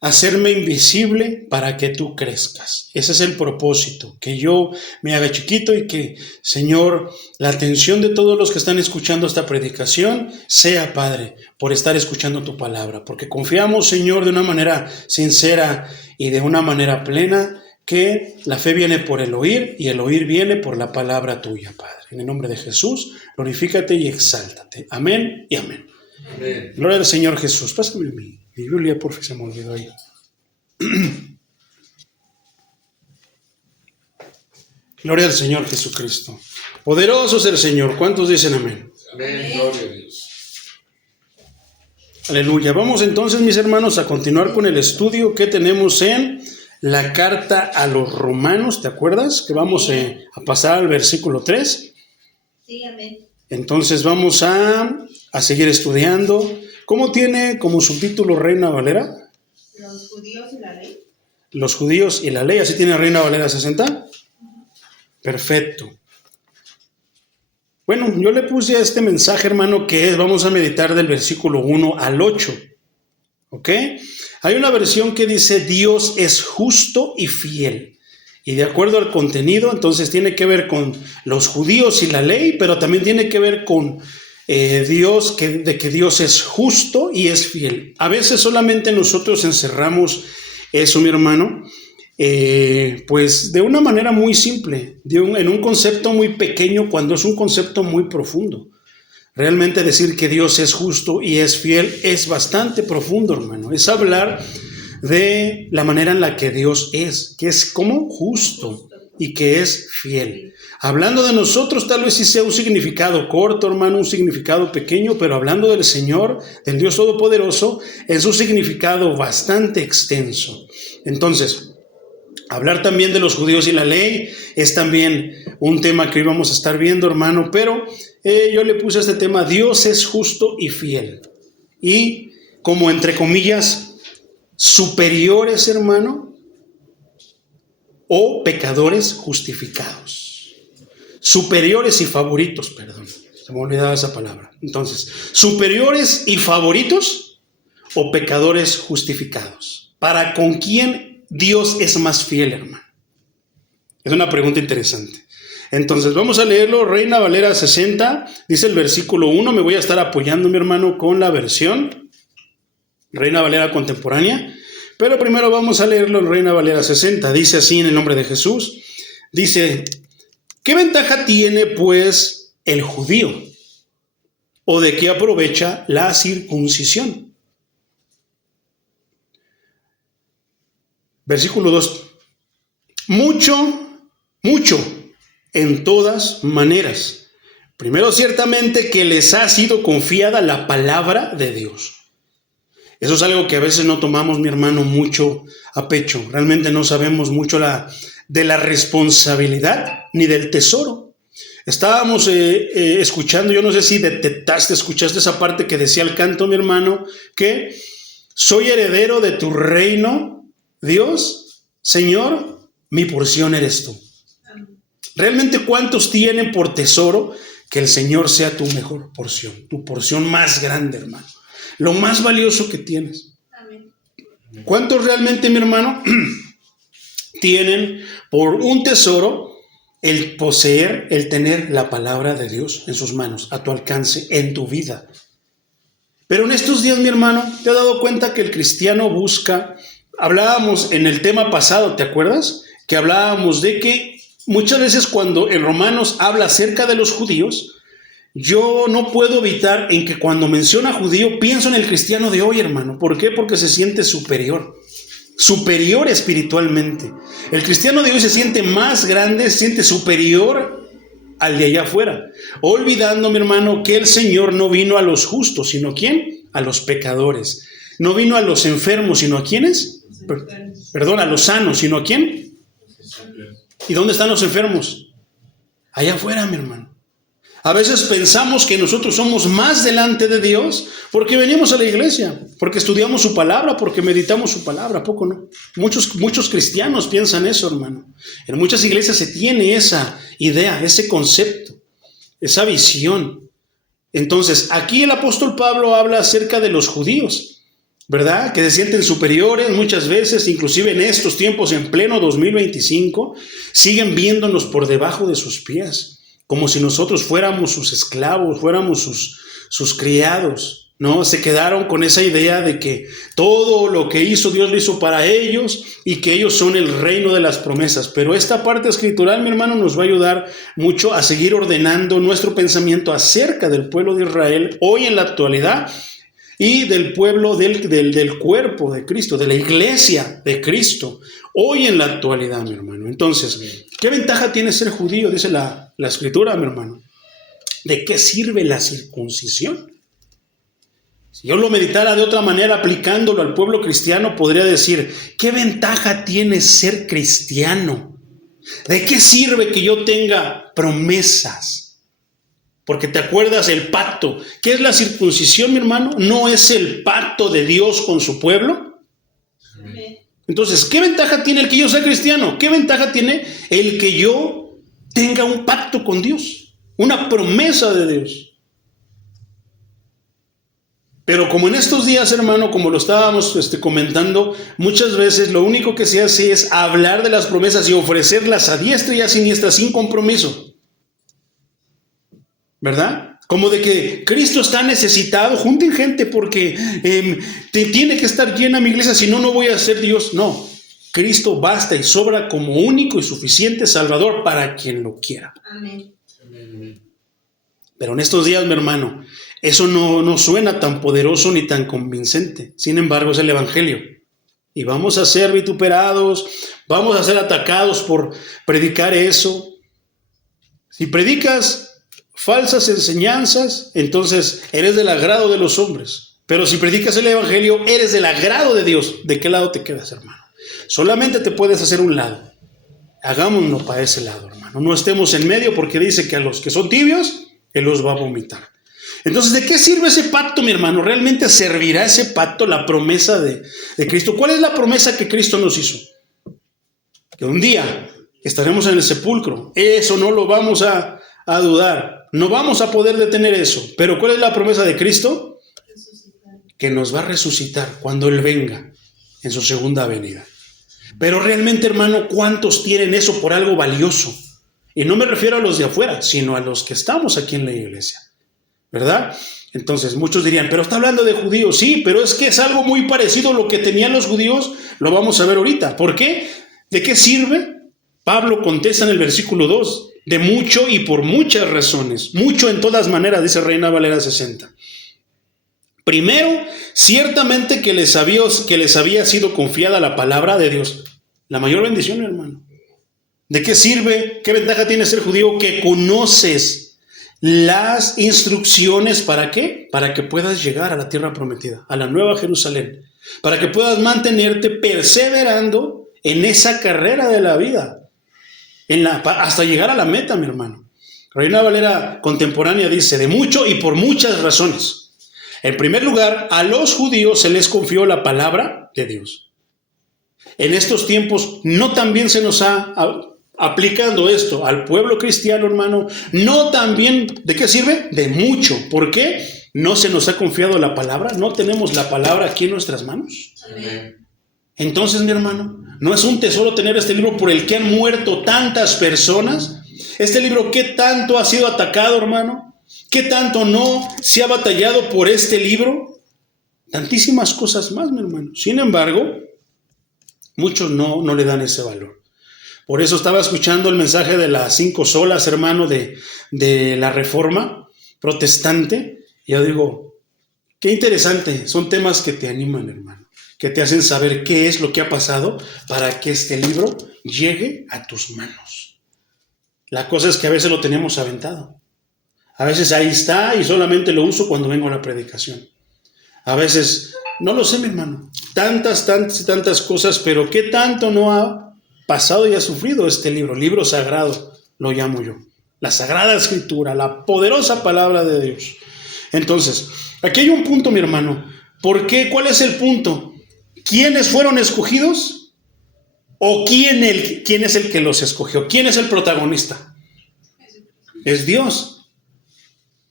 hacerme invisible para que tú crezcas. Ese es el propósito, que yo me haga chiquito y que, Señor, la atención de todos los que están escuchando esta predicación sea, Padre, por estar escuchando tu palabra, porque confiamos, Señor, de una manera sincera y de una manera plena, que la fe viene por el oír y el oír viene por la palabra tuya, Padre. En el nombre de Jesús, glorifícate y exáltate. Amén y amén. Amén. Gloria al Señor Jesús. Pásame mi Biblia, por fin se me olvidó ahí. Gloria al Señor Jesucristo. Poderoso es el Señor. ¿Cuántos dicen amén? Amén. Gloria a Dios. Aleluya. Vamos entonces, mis hermanos, a continuar con el estudio que tenemos en la carta a los Romanos. ¿Te acuerdas? Que vamos a pasar al versículo 3. Sí, amén. Entonces vamos a seguir estudiando. ¿Cómo tiene como subtítulo Reina Valera? Los judíos y la ley. Los judíos y la ley. ¿Así tiene Reina Valera 60? Perfecto. Bueno, yo le puse a este mensaje, hermano, que es, vamos a meditar del versículo 1 al 8. ¿Ok? Hay una versión que dice Dios es justo y fiel. Y de acuerdo al contenido, entonces tiene que ver con los judíos y la ley, pero también tiene que ver con Dios, de que Dios es justo y es fiel. A veces solamente nosotros encerramos eso, mi hermano, pues de una manera muy simple, en un concepto muy pequeño, cuando es un concepto muy profundo. Realmente decir que Dios es justo y es fiel es bastante profundo, hermano. Es hablar de la manera en la que Dios es, que es como justo y que es fiel. Hablando de nosotros, tal vez sí sea un significado corto, hermano, un significado pequeño, pero hablando del Señor, del Dios Todopoderoso, es un significado bastante extenso. Entonces, hablar también de los judíos y la ley es también un tema que hoy vamos a estar viendo, hermano, pero yo le puse a este tema, Dios es justo y fiel. Y como entre comillas, superiores, hermano, o pecadores justificados. Superiores y favoritos, perdón, se me olvidaba esa palabra. Entonces, superiores y favoritos o pecadores justificados. ¿Para con quién Dios es más fiel, hermano? Es una pregunta interesante. Entonces, vamos a leerlo. Reina Valera 60, dice el versículo 1. Me voy a estar apoyando, mi hermano, con la versión Reina Valera contemporánea. Pero primero vamos a leerlo en Reina Valera 60. Dice así en el nombre de Jesús. Dice, ¿qué ventaja tiene, pues, el judío? ¿O de qué aprovecha la circuncisión? Versículo 2. Mucho, en todas maneras. Primero, ciertamente que les ha sido confiada la palabra de Dios. Eso es algo que a veces no tomamos, mi hermano, mucho a pecho. Realmente no sabemos mucho de la responsabilidad ni del tesoro. Estábamos escuchando, yo no sé si escuchaste esa parte que decía el canto, mi hermano, que soy heredero de tu reino, Dios, Señor, mi porción eres tú. Realmente, ¿cuántos tienen por tesoro que el Señor sea tu mejor porción, tu porción más grande, hermano? Lo más valioso que tienes. Amén. ¿Cuántos realmente, mi hermano, tienen por un tesoro el poseer, el tener la palabra de Dios en sus manos, a tu alcance, en tu vida? Pero en estos días, mi hermano, ¿te has dado cuenta que el cristiano busca? Hablábamos en el tema pasado, ¿te acuerdas? Que hablábamos de que muchas veces cuando en Romanos habla acerca de los judíos, yo no puedo evitar en que cuando menciona judío pienso en el cristiano de hoy, hermano. ¿Por qué? Porque se siente superior espiritualmente. El cristiano de hoy se siente más grande, se siente superior al de allá afuera, olvidando, mi hermano, que el Señor no vino a los justos, sino ¿quién? A los pecadores. No vino a los enfermos, sino ¿a quiénes? Perdón, a los sanos, sino ¿a quién? ¿Y dónde están los enfermos? Allá afuera, mi hermano. A veces pensamos que nosotros somos más delante de Dios porque venimos a la iglesia, porque estudiamos su palabra, porque meditamos su palabra. ¿A poco no? Muchos cristianos piensan eso, hermano. En muchas iglesias se tiene esa idea, ese concepto, esa visión. Entonces, aquí el apóstol Pablo habla acerca de los judíos. ¿verdad? Que se sienten superiores muchas veces, inclusive en estos tiempos, en pleno 2025, siguen viéndonos por debajo de sus pies, como si nosotros fuéramos sus esclavos, fuéramos sus criados, ¿no? Se quedaron con esa idea de que todo lo que hizo Dios lo hizo para ellos y que ellos son el reino de las promesas. Pero esta parte escritural, mi hermano, nos va a ayudar mucho a seguir ordenando nuestro pensamiento acerca del pueblo de Israel hoy en la actualidad y del pueblo del cuerpo de Cristo, de la iglesia de Cristo, hoy en la actualidad, mi hermano. Entonces, ¿qué ventaja tiene ser judío? Dice la escritura, mi hermano. ¿De qué sirve la circuncisión? Si yo lo meditara de otra manera, aplicándolo al pueblo cristiano, podría decir, ¿qué ventaja tiene ser cristiano? ¿De qué sirve que yo tenga promesas? Porque te acuerdas el pacto. ¿Qué es la circuncisión, mi hermano? ¿No es el pacto de Dios con su pueblo? Entonces, ¿qué ventaja tiene el que yo sea cristiano? ¿Qué ventaja tiene el que yo tenga un pacto con Dios? Una promesa de Dios. Pero como en estos días, hermano, como lo estábamos comentando, muchas veces lo único que se hace es hablar de las promesas y ofrecerlas a diestra y a siniestra sin compromiso. ¿Verdad? Como de que Cristo está necesitado, junten gente porque tiene que estar llena mi iglesia, si no, no voy a ser Dios. No, Cristo basta y sobra como único y suficiente Salvador para quien lo quiera. Amén. Pero en estos días, mi hermano, eso no suena tan poderoso ni tan convincente. Sin embargo, es el Evangelio. Y vamos a ser vituperados, vamos a ser atacados por predicar eso. Si predicas falsas enseñanzas, entonces eres del agrado de los hombres. Pero si predicas el Evangelio, eres del agrado de Dios. ¿De qué lado te quedas, hermano? Solamente te puedes hacer un lado. Hagámonos para ese lado, hermano. No estemos en medio porque dice que a los que son tibios, Él los va a vomitar. Entonces, ¿de qué sirve ese pacto, mi hermano? ¿Realmente servirá ese pacto la promesa de Cristo? ¿Cuál es la promesa que Cristo nos hizo? Que un día estaremos en el sepulcro. Eso no lo vamos a dudar. No vamos a poder detener eso. Pero ¿cuál es la promesa de Cristo? Que nos va a resucitar cuando Él venga en su segunda venida. Pero realmente, hermano, ¿cuántos tienen eso por algo valioso? Y no me refiero a los de afuera, sino a los que estamos aquí en la iglesia. ¿Verdad? Entonces muchos dirían, pero está hablando de judíos. Sí, pero es que es algo muy parecido a lo que tenían los judíos. Lo vamos a ver ahorita. ¿Por qué? ¿De qué sirve? Pablo contesta en el versículo 2. De mucho y por muchas razones. Mucho en todas maneras, dice Reina Valera 60. Primero, ciertamente que les había sido confiada la palabra de Dios. La mayor bendición, mi hermano. ¿De qué sirve? ¿Qué ventaja tiene ser judío? Que conoces las instrucciones. ¿Para qué? Para que puedas llegar a la tierra prometida, a la nueva Jerusalén, para que puedas mantenerte perseverando en esa carrera de la vida, hasta llegar a la meta, mi hermano. Reina Valera contemporánea dice, de mucho y por muchas razones. En primer lugar, a los judíos se les confió la palabra de Dios. En estos tiempos, ¿no también se nos ha aplicando esto al pueblo cristiano, hermano? No también, ¿de qué sirve? De mucho. ¿Por qué? ¿No se nos ha confiado la palabra? ¿No tenemos la palabra aquí en nuestras manos? Amén. Entonces, mi hermano, ¿no es un tesoro tener este libro por el que han muerto tantas personas? Este libro, ¿qué tanto ha sido atacado, hermano? ¿Qué tanto no se ha batallado por este libro? Tantísimas cosas más, mi hermano. Sin embargo, muchos no le dan ese valor. Por eso estaba escuchando el mensaje de las 5 solas, hermano, de la Reforma protestante. Y yo digo, qué interesante. Son temas que te animan, hermano, que te hacen saber qué es lo que ha pasado para que este libro llegue a tus manos. La cosa es que a veces lo tenemos aventado. A veces ahí está y solamente lo uso cuando vengo a la predicación. A veces, no lo sé, mi hermano. Tantas cosas, pero ¿qué tanto no ha pasado y ha sufrido este libro sagrado, lo llamo yo, la Sagrada Escritura, la poderosa palabra de Dios? Entonces, aquí hay un punto, mi hermano. ¿Por qué? ¿Cuál es el punto? ¿Quiénes fueron escogidos? ¿O quién es el que los escogió? ¿Quién es el protagonista? Es Dios.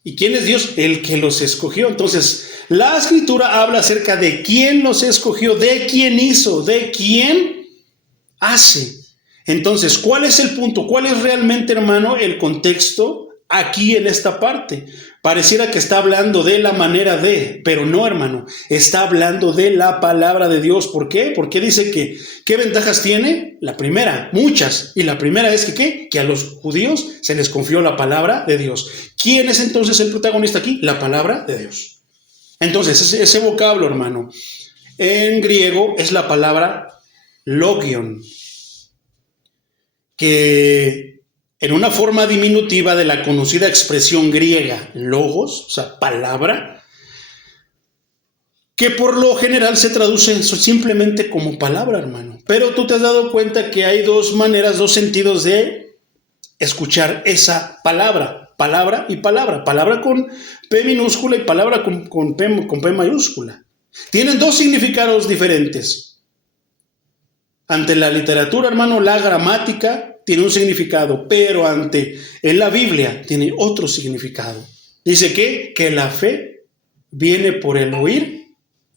¿Y quién es Dios? El que los escogió. Entonces, la Escritura habla acerca de quién los escogió, de quién hizo, de quién hace. Entonces, ¿cuál es el punto? ¿Cuál es realmente, hermano, el contexto aquí en esta parte? Pareciera que está hablando de la manera de, pero no, hermano, está hablando de la palabra de Dios. ¿Por qué? Porque dice que, ¿qué ventajas tiene? La primera, muchas. Y la primera es que, ¿qué? Que a los judíos se les confió la palabra de Dios. ¿Quién es entonces el protagonista aquí? La palabra de Dios. Entonces, ese vocablo, hermano, en griego es la palabra logion, que en una forma diminutiva de la conocida expresión griega logos, o sea, palabra, que por lo general se traduce simplemente como palabra, hermano. Pero tú te has dado cuenta que hay dos maneras, dos sentidos de escuchar esa palabra, palabra y palabra, palabra con P minúscula y palabra con P mayúscula. Tienen dos significados diferentes. Ante la literatura, hermano, la gramática tiene un significado, pero en la Biblia tiene otro significado. Dice que la fe viene por el oír,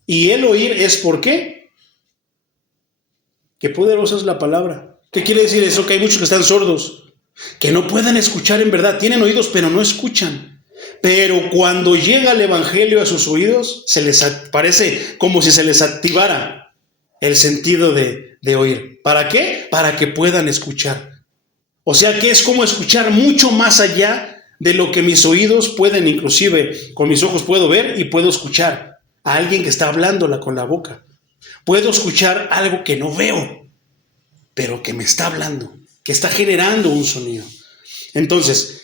y el oír es ¿por qué? Qué poderosa es la palabra. ¿Qué quiere decir eso? Que hay muchos que están sordos, que no pueden escuchar en verdad, tienen oídos pero no escuchan. Pero cuando llega el evangelio a sus oídos, se les parece como si se les activara el sentido de oír. ¿Para qué? Para que puedan escuchar. O sea que es como escuchar mucho más allá de lo que mis oídos pueden, inclusive con mis ojos puedo ver y puedo escuchar a alguien que está hablándola con la boca. Puedo escuchar algo que no veo, pero que me está hablando, que está generando un sonido. Entonces,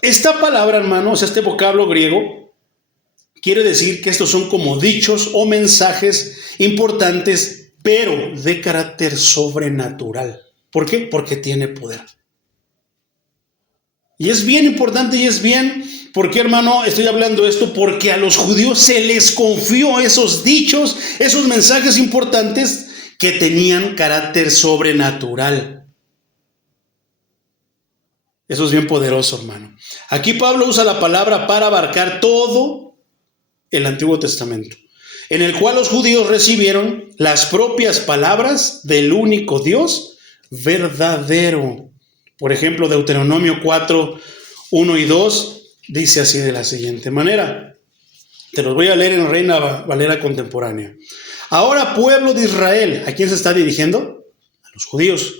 esta palabra, hermanos, este vocablo griego, quiere decir que estos son como dichos o mensajes importantes, pero de carácter sobrenatural. ¿Por qué? Porque tiene poder. Y es bien importante y es bien, ¿por qué, hermano, estoy hablando esto? Porque a los judíos se les confió esos dichos, esos mensajes importantes que tenían carácter sobrenatural. Eso es bien poderoso, hermano. Aquí Pablo usa la palabra para abarcar todo el Antiguo Testamento, en el cual los judíos recibieron las propias palabras del único Dios verdadero. Por ejemplo, Deuteronomio 4, 1 y 2 dice así de la siguiente manera. Te los voy a leer en Reina Valera Contemporánea. Ahora, pueblo de Israel, ¿a quién se está dirigiendo? A los judíos.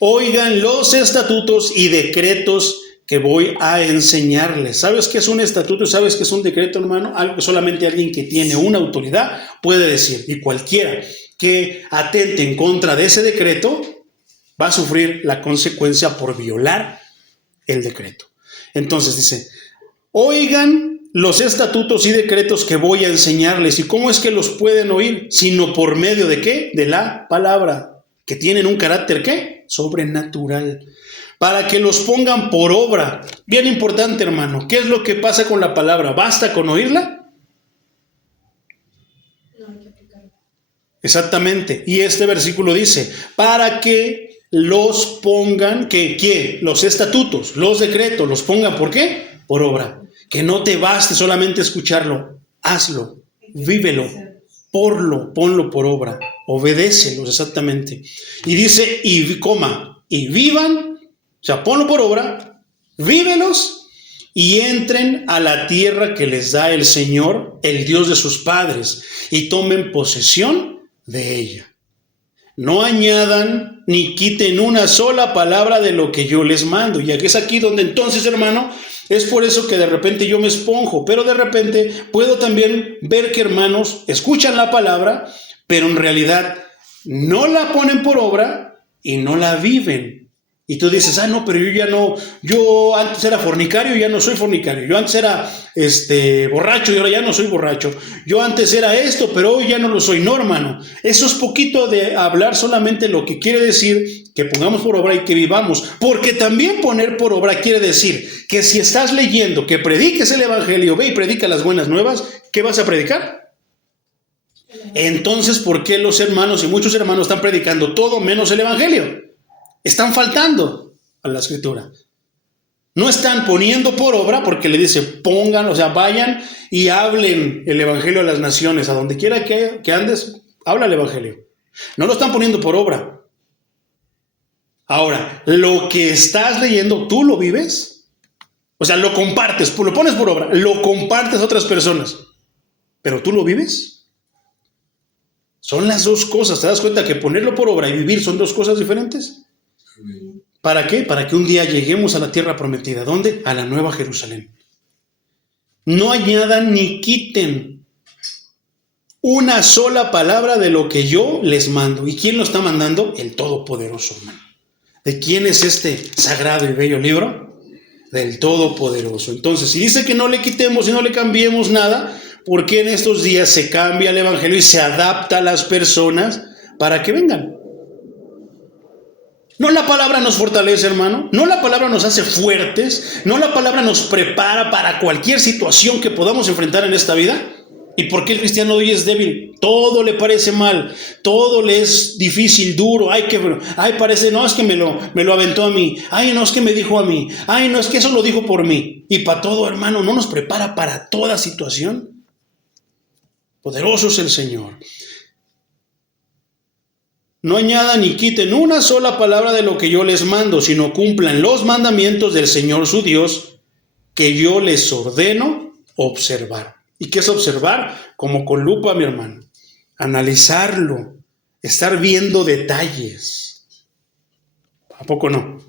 Oigan los estatutos y decretos que voy a enseñarles. ¿Sabes qué es un estatuto y sabes qué es un decreto, hermano? Algo que solamente alguien que tiene una autoridad puede decir. Y cualquiera que atente en contra de ese decreto va a sufrir la consecuencia por violar el decreto. Entonces dice, oigan los estatutos y decretos que voy a enseñarles. ¿Y cómo es que los pueden oír? Sino por medio de ¿qué? De la palabra, que tienen un carácter ¿qué? Sobrenatural. Para que los pongan por obra. Bien importante, hermano. ¿Qué es lo que pasa con la palabra? ¿Basta con oírla? No hay que aplicarla. Exactamente. Y este versículo dice, para que los pongan, ¿qué? Los estatutos, los decretos, los pongan, ¿por qué? Por obra. Que no te baste solamente escucharlo, hazlo, vívelo, ponlo por obra, obedécelos exactamente. Y dice, y vivan, o sea, ponlo por obra, vívelos y entren a la tierra que les da el Señor, el Dios de sus padres, y tomen posesión de ella. No añadan ni quiten una sola palabra de lo que yo les mando. Y aquí es aquí donde entonces, hermano, es por eso que de repente yo me esponjo, pero de repente puedo también ver que hermanos escuchan la palabra, pero en realidad no la ponen por obra y no la viven. Y tú dices, no, pero yo antes era fornicario y ya no soy fornicario. Yo antes era borracho y ahora ya no soy borracho. Yo antes era esto, pero hoy ya no lo soy. No, hermano. Eso es poquito de hablar solamente lo que quiere decir que pongamos por obra y que vivamos. Porque también poner por obra quiere decir que si estás leyendo, que prediques el evangelio, ve y predica las buenas nuevas, ¿qué vas a predicar? Entonces, ¿por qué los hermanos y muchos hermanos están predicando todo menos el evangelio? Están faltando a la escritura. No están poniendo por obra, porque le dice, pongan, o sea, vayan y hablen el evangelio a las naciones, a donde quiera que andes, habla el evangelio. No lo están poniendo por obra. Ahora, lo que estás leyendo, ¿tú lo vives? O sea, lo compartes, lo pones por obra, lo compartes a otras personas, pero ¿tú lo vives? Son las dos cosas. ¿Te das cuenta que ponerlo por obra y vivir son dos cosas diferentes? ¿Para qué? Para que un día lleguemos a la tierra prometida. ¿Dónde? A la Nueva Jerusalén. No añadan ni quiten una sola palabra de lo que yo les mando. ¿Y quién lo está mandando? El Todopoderoso, hermano. ¿De quién es este sagrado y bello libro? Del Todopoderoso. Entonces, si dice que no le quitemos y no le cambiemos nada, ¿por qué en estos días se cambia el evangelio y se adapta a las personas para que vengan? No la palabra nos fortalece, hermano. No la palabra nos hace fuertes. No la palabra nos prepara para cualquier situación que podamos enfrentar en esta vida. ¿Y por qué el cristiano hoy es débil? Todo le parece mal, todo le es difícil, duro. Ay, parece, no, es que me lo aventó a mí. Ay, no, es que me dijo a mí. Ay, no, es que eso lo dijo por mí. Y para todo, hermano, no nos prepara para toda situación. Poderoso es el Señor. No añadan ni quiten una sola palabra de lo que yo les mando, sino cumplan los mandamientos del Señor su Dios, que yo les ordeno observar. ¿Y qué es observar? Como con lupa, mi hermano. Analizarlo, estar viendo detalles. ¿A poco no?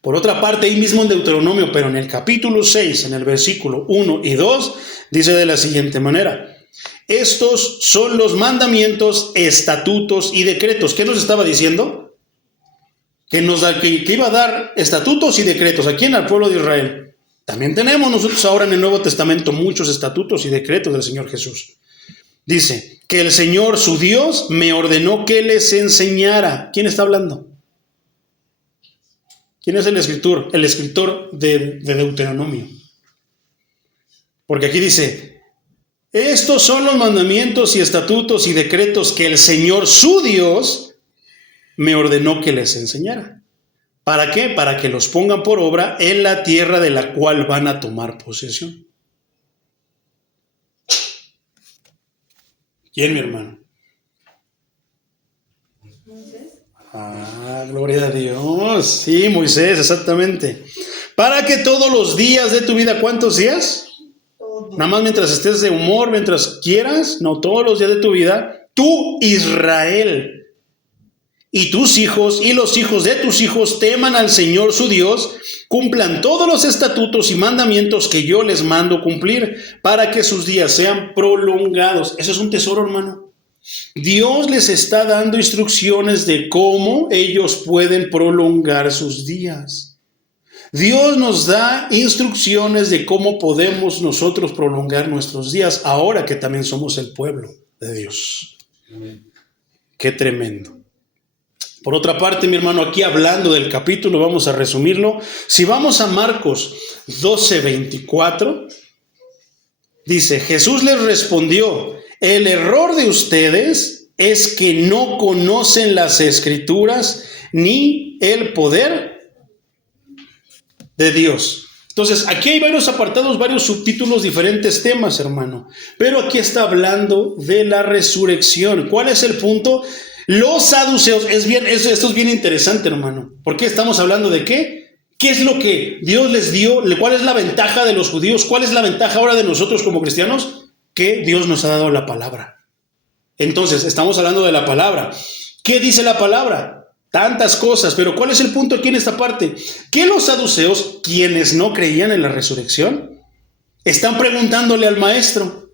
Por otra parte, ahí mismo en Deuteronomio, pero en el capítulo 6, en el versículo 1 y 2, dice de la siguiente manera: estos son los mandamientos, estatutos y decretos. ¿Qué nos estaba diciendo? Que iba a dar estatutos y decretos. ¿A quién? Al pueblo de Israel. También tenemos nosotros ahora en el Nuevo Testamento muchos estatutos y decretos del Señor Jesús. Dice que el Señor, su Dios, me ordenó que les enseñara. ¿Quién está hablando? ¿Quién es el escritor? El escritor de Deuteronomio. Porque aquí dice: estos son los mandamientos y estatutos y decretos que el Señor, su Dios, me ordenó que les enseñara. ¿Para qué? Para que los pongan por obra en la tierra de la cual van a tomar posesión. ¿Quién, mi hermano? Moisés. Gloria a Dios. Sí, Moisés, exactamente. Para que todos los días de tu vida, ¿cuántos días? Todo. Nada más mientras estés de humor, mientras quieras, no, todos los días de tu vida, tú, Israel, y tus hijos y los hijos de tus hijos teman al Señor su Dios, cumplan todos los estatutos y mandamientos que yo les mando cumplir, para que sus días sean prolongados. Eso es un tesoro, hermano. Dios les está dando instrucciones de cómo ellos pueden prolongar sus días. Dios nos da instrucciones de cómo podemos nosotros prolongar nuestros días, ahora que también somos el pueblo de Dios. Amén. Qué tremendo. Por otra parte, mi hermano, aquí hablando del capítulo, vamos a resumirlo. Si vamos a Marcos 12:24, dice: Jesús les respondió: el error de ustedes es que no conocen las Escrituras ni el poder de Dios. Entonces, aquí hay varios apartados, varios subtítulos, diferentes temas, hermano. Pero aquí está hablando de la resurrección. ¿Cuál es el punto? Los saduceos, esto es bien interesante, hermano. ¿Por qué estamos hablando de qué? ¿Qué es lo que Dios les dio? ¿Cuál es la ventaja de los judíos? ¿Cuál es la ventaja ahora de nosotros como cristianos? Que Dios nos ha dado la palabra. Entonces, estamos hablando de la palabra. ¿Qué dice la palabra? Tantas cosas, pero ¿cuál es el punto aquí en esta parte? Que los saduceos, quienes no creían en la resurrección, están preguntándole al maestro: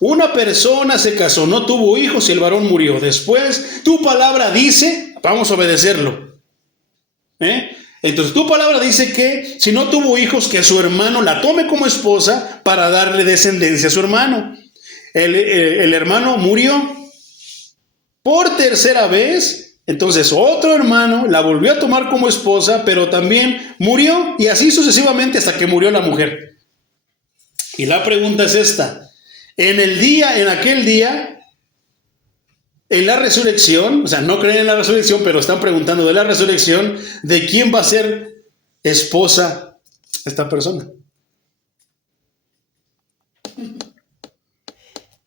una persona se casó, no tuvo hijos y el varón murió. Después, tu palabra dice, vamos a obedecerlo. Entonces, tu palabra dice que si no tuvo hijos, que su hermano la tome como esposa para darle descendencia a su hermano. El hermano murió por tercera vez. Entonces, otro hermano la volvió a tomar como esposa, pero también murió, y así sucesivamente hasta que murió la mujer. Y la pregunta es esta: en aquel día, en la resurrección, o sea, no creen en la resurrección, pero están preguntando de la resurrección, ¿de quién va a ser esposa esta persona?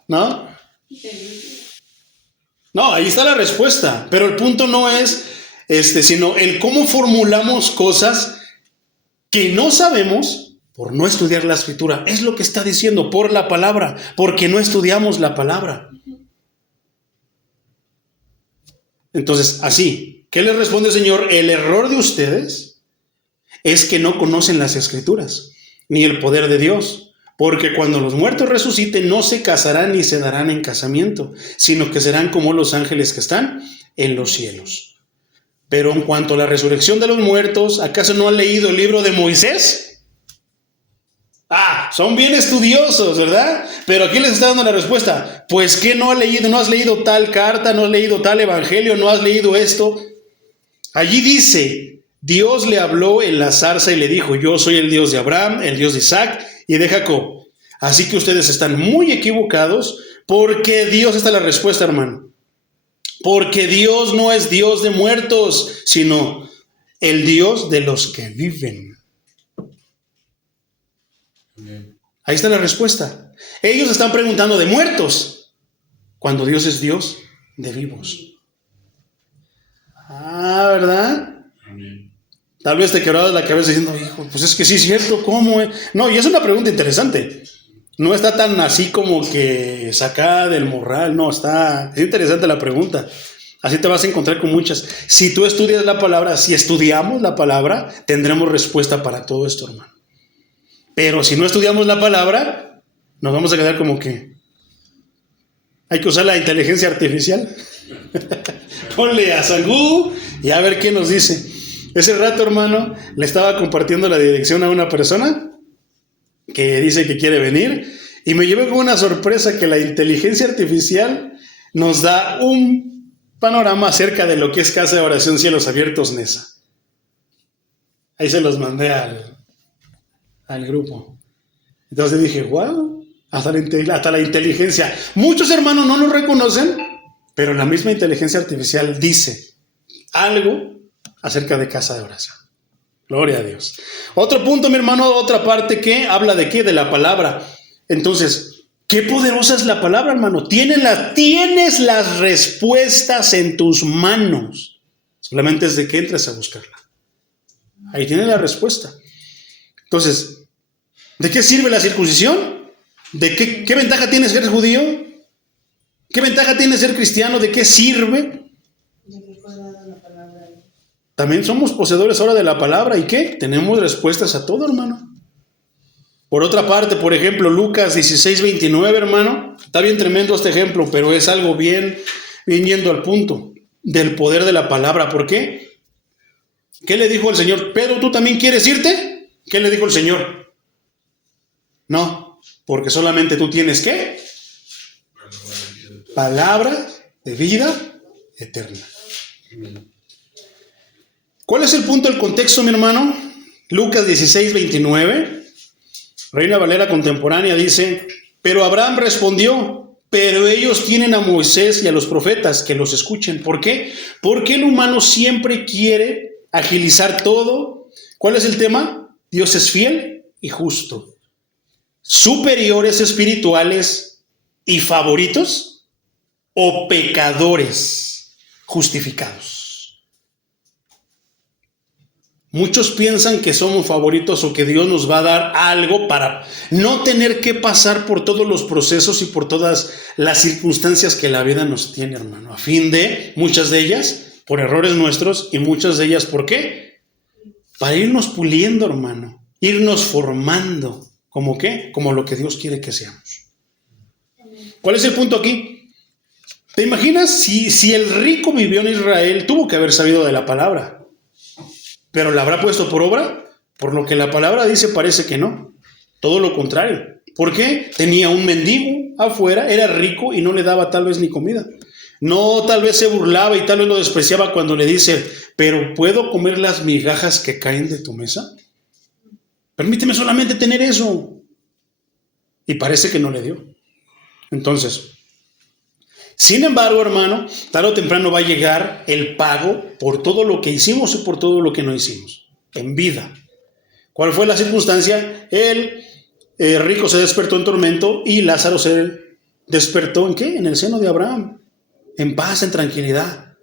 ¿No? No, ahí está la respuesta. Pero el punto no es sino el cómo formulamos cosas que no sabemos por no estudiar la escritura. Es lo que está diciendo, por la palabra, porque no estudiamos la palabra. Entonces, así, ¿qué les responde el Señor? El error de ustedes es que no conocen las escrituras, ni el poder de Dios, porque cuando los muertos resuciten no se casarán ni se darán en casamiento, sino que serán como los ángeles que están en los cielos. Pero en cuanto a la resurrección de los muertos, ¿acaso no han leído el libro de Moisés? Son bien estudiosos, ¿verdad? Pero aquí les está dando la respuesta. Pues ¿qué no has leído? ¿No has leído tal carta? ¿No has leído tal evangelio? ¿No has leído esto? Allí dice, Dios le habló en la zarza y le dijo, yo soy el Dios de Abraham, el Dios de Isaac y de Jacob. Así que ustedes están muy equivocados porque Dios, esta es la respuesta, hermano. Porque Dios no es Dios de muertos, sino el Dios de los que viven. Ahí está la respuesta. Ellos están preguntando de muertos, cuando Dios es Dios de vivos. ¿Verdad? Tal vez te quebrabas la cabeza diciendo, hijo, pues es que sí es cierto, ¿cómo? No, y es una pregunta interesante. No está tan así como que sacada del morral, no, es interesante la pregunta. Así te vas a encontrar con muchas. Si tú estudias la palabra, si estudiamos la palabra, tendremos respuesta para todo esto, hermano. Pero si no estudiamos la palabra, nos vamos a quedar como que hay que usar la inteligencia artificial. Ponle a Sangú y a ver qué nos dice. Ese rato, hermano, le estaba compartiendo la dirección a una persona que dice que quiere venir y me llevé con una sorpresa que la inteligencia artificial nos da un panorama acerca de lo que es Casa de Oración Cielos Abiertos NESA. Ahí se los mandé al grupo. Entonces dije, wow, hasta la inteligencia. Muchos hermanos no lo reconocen, pero la misma inteligencia artificial dice algo acerca de Casa de Oración. Gloria a Dios. Otro punto, mi hermano, otra parte que habla de qué, de la palabra. Entonces, qué poderosa es la palabra, hermano. Tienes las respuestas en tus manos. Solamente es de que entres a buscarla. Ahí tienes la respuesta. Entonces, ¿de qué sirve la circuncisión? ¿De qué ventaja tiene ser judío? ¿Qué ventaja tiene ser cristiano? ¿De qué sirve? También somos poseedores ahora de la palabra. ¿Y qué? Tenemos respuestas a todo, hermano. Por otra parte, por ejemplo, Lucas 16:29, hermano. Está bien tremendo este ejemplo, pero es algo bien yendo al punto del poder de la palabra. ¿Por qué? ¿Qué le dijo el Señor? Pedro, ¿tú también quieres irte? ¿Qué le dijo el Señor? No, porque solamente tú tienes ¿qué? Palabra de vida eterna. ¿Cuál es el punto del contexto, mi hermano? Lucas 16:29, Reina Valera contemporánea dice, pero Abraham respondió, pero ellos tienen a Moisés y a los profetas, que los escuchen. ¿Por qué? Porque el humano siempre quiere agilizar todo. ¿Cuál es el tema? Dios es fiel y justo. Superiores espirituales y favoritos o pecadores justificados. Muchos piensan que somos favoritos o que Dios nos va a dar algo para no tener que pasar por todos los procesos y por todas las circunstancias que la vida nos tiene, hermano. A fin de, muchas de ellas, por errores nuestros y muchas de ellas, ¿por qué? Para irnos puliendo, hermano. Irnos formando. ¿Cómo qué? Como lo que Dios quiere que seamos. ¿Cuál es el punto aquí? ¿Te imaginas si el rico vivió en Israel, tuvo que haber sabido de la palabra? ¿Pero la habrá puesto por obra? Por lo que la palabra dice, parece que no. Todo lo contrario. ¿Por qué? Tenía un mendigo afuera, era rico y no le daba tal vez ni comida. No, tal vez se burlaba y tal vez lo despreciaba cuando le dice, pero ¿puedo comer las migajas que caen de tu mesa? Permíteme solamente tener eso. Y parece que no le dio. Entonces, sin embargo, hermano, tarde o temprano va a llegar el pago por todo lo que hicimos y por todo lo que no hicimos, en vida. ¿Cuál fue la circunstancia? El rico se despertó en tormento y Lázaro se despertó ¿en qué? En el seno de Abraham, en paz, en tranquilidad.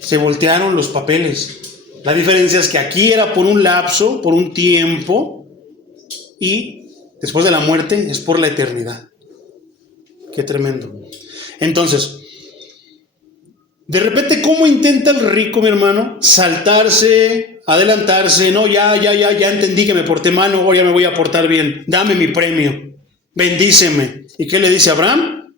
Se voltearon los papeles. La diferencia es que aquí era por un lapso, por un tiempo, y después de la muerte es por la eternidad. Qué tremendo. Entonces, de repente, ¿cómo intenta el rico, mi hermano, saltarse, adelantarse? No, ya entendí que me porté mal, ahora ya me voy a portar bien. Dame mi premio, bendíceme. ¿Y qué le dice Abraham?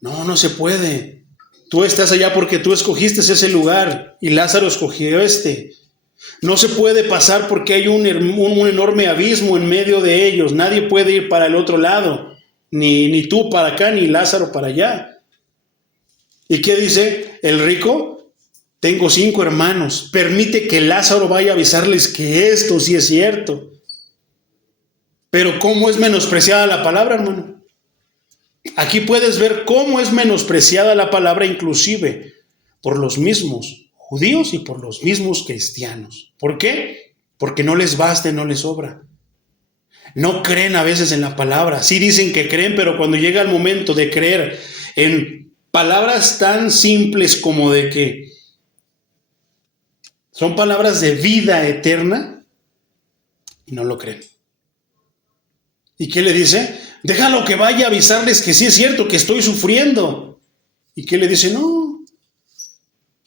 No se puede. Tú estás allá porque tú escogiste ese lugar y Lázaro escogió este. No se puede pasar porque hay un enorme abismo en medio de ellos. Nadie puede ir para el otro lado, ni tú para acá, ni Lázaro para allá. ¿Y qué dice el rico? Tengo 5 hermanos. Permite que Lázaro vaya a avisarles que esto sí es cierto. Pero ¿cómo es menospreciada la palabra, hermano? Aquí puedes ver cómo es menospreciada la palabra, inclusive por los mismos judíos y por los mismos cristianos. ¿Por qué? Porque no les basta y no les sobra. No creen a veces en la palabra. Sí dicen que creen, pero cuando llega el momento de creer en palabras tan simples como de que son palabras de vida eterna, no lo creen. ¿Y qué le dice? Déjalo que vaya a avisarles que sí es cierto, que estoy sufriendo. ¿Y qué le dice? No.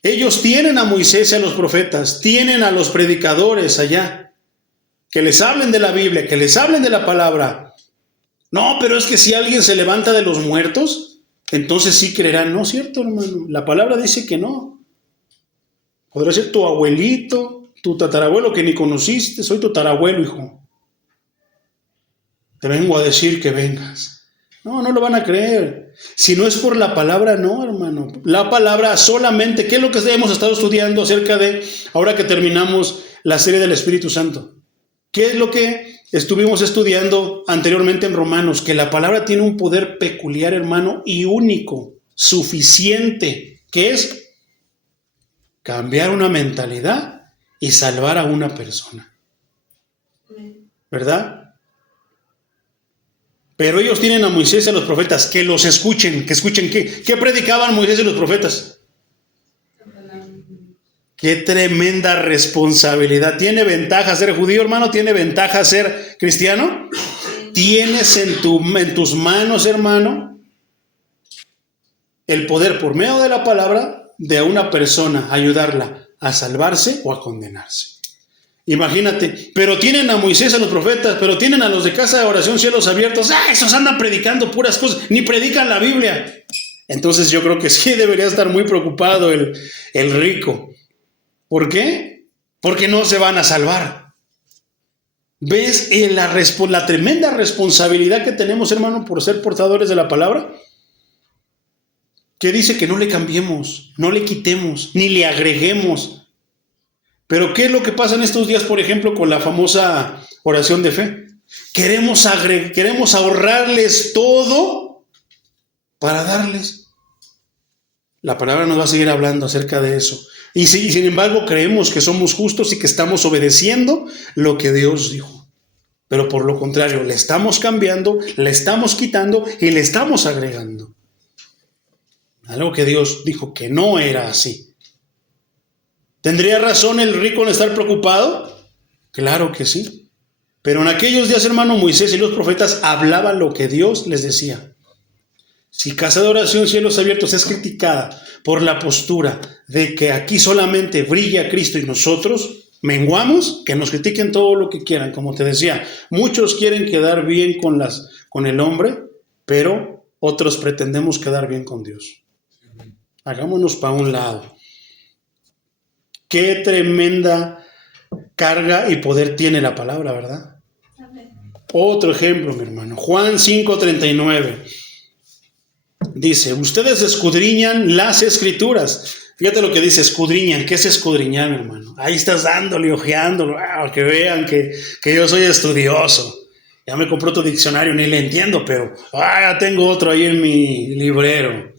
Ellos tienen a Moisés y a los profetas, tienen a los predicadores allá, que les hablen de la Biblia, que les hablen de la palabra. No, pero es que si alguien se levanta de los muertos, entonces sí creerán. No es cierto, hermano. La palabra dice que no. Podrá ser tu abuelito, tu tatarabuelo que ni conociste. Soy tu tatarabuelo, hijo. Te vengo a decir que vengas. No lo van a creer. Si no es por la palabra, no, hermano. La palabra solamente, ¿qué es lo que hemos estado estudiando acerca de, ahora que terminamos la serie del Espíritu Santo? ¿Qué es lo que estuvimos estudiando anteriormente en Romanos? Que la palabra tiene un poder peculiar, hermano, y único, suficiente, que es cambiar una mentalidad y salvar a una persona. ¿Verdad? Pero ellos tienen a Moisés y a los profetas, que los escuchen, ¿qué predicaban Moisés y los profetas? Qué tremenda responsabilidad. ¿Tiene ventaja ser judío, hermano? ¿Tiene ventaja ser cristiano? Tienes en tus manos, hermano, el poder por medio de la palabra de una persona, ayudarla a salvarse o a condenarse. Imagínate, pero tienen a Moisés, a los profetas, pero tienen a los de Casa de Oración Cielos Abiertos. Esos andan predicando puras cosas, ni predican la Biblia. Entonces yo creo que sí debería estar muy preocupado el rico. ¿Por qué? Porque no se van a salvar. ¿Ves la tremenda responsabilidad que tenemos, hermano, por ser portadores de la palabra? Que dice que no le cambiemos, no le quitemos, ni le agreguemos. Pero ¿qué es lo que pasa en estos días, por ejemplo, con la famosa oración de fe? Queremos ahorrarles todo para darles. La palabra nos va a seguir hablando acerca de eso. Y sin embargo creemos que somos justos y que estamos obedeciendo lo que Dios dijo. Pero por lo contrario, le estamos cambiando, le estamos quitando y le estamos agregando. Algo que Dios dijo que no era así. ¿Tendría razón el rico en estar preocupado? Claro que sí. Pero en aquellos días, hermano, Moisés y los profetas hablaban lo que Dios les decía. Si Casa de Oración Cielos Abiertos es criticada por la postura de que aquí solamente brilla Cristo y nosotros menguamos, que nos critiquen todo lo que quieran. Como te decía, muchos quieren quedar bien con el hombre, pero otros pretendemos quedar bien con Dios. Hagámonos para un lado. Qué tremenda carga y poder tiene la palabra, ¿verdad? Otro ejemplo, mi hermano. Juan 5:39. Dice, ustedes escudriñan las escrituras. Fíjate lo que dice, escudriñan. ¿Qué es escudriñar, hermano? Ahí estás dándole, ojeándolo, que vean que yo soy estudioso. Ya me compré otro diccionario, ni le entiendo, pero ya tengo otro ahí en mi librero.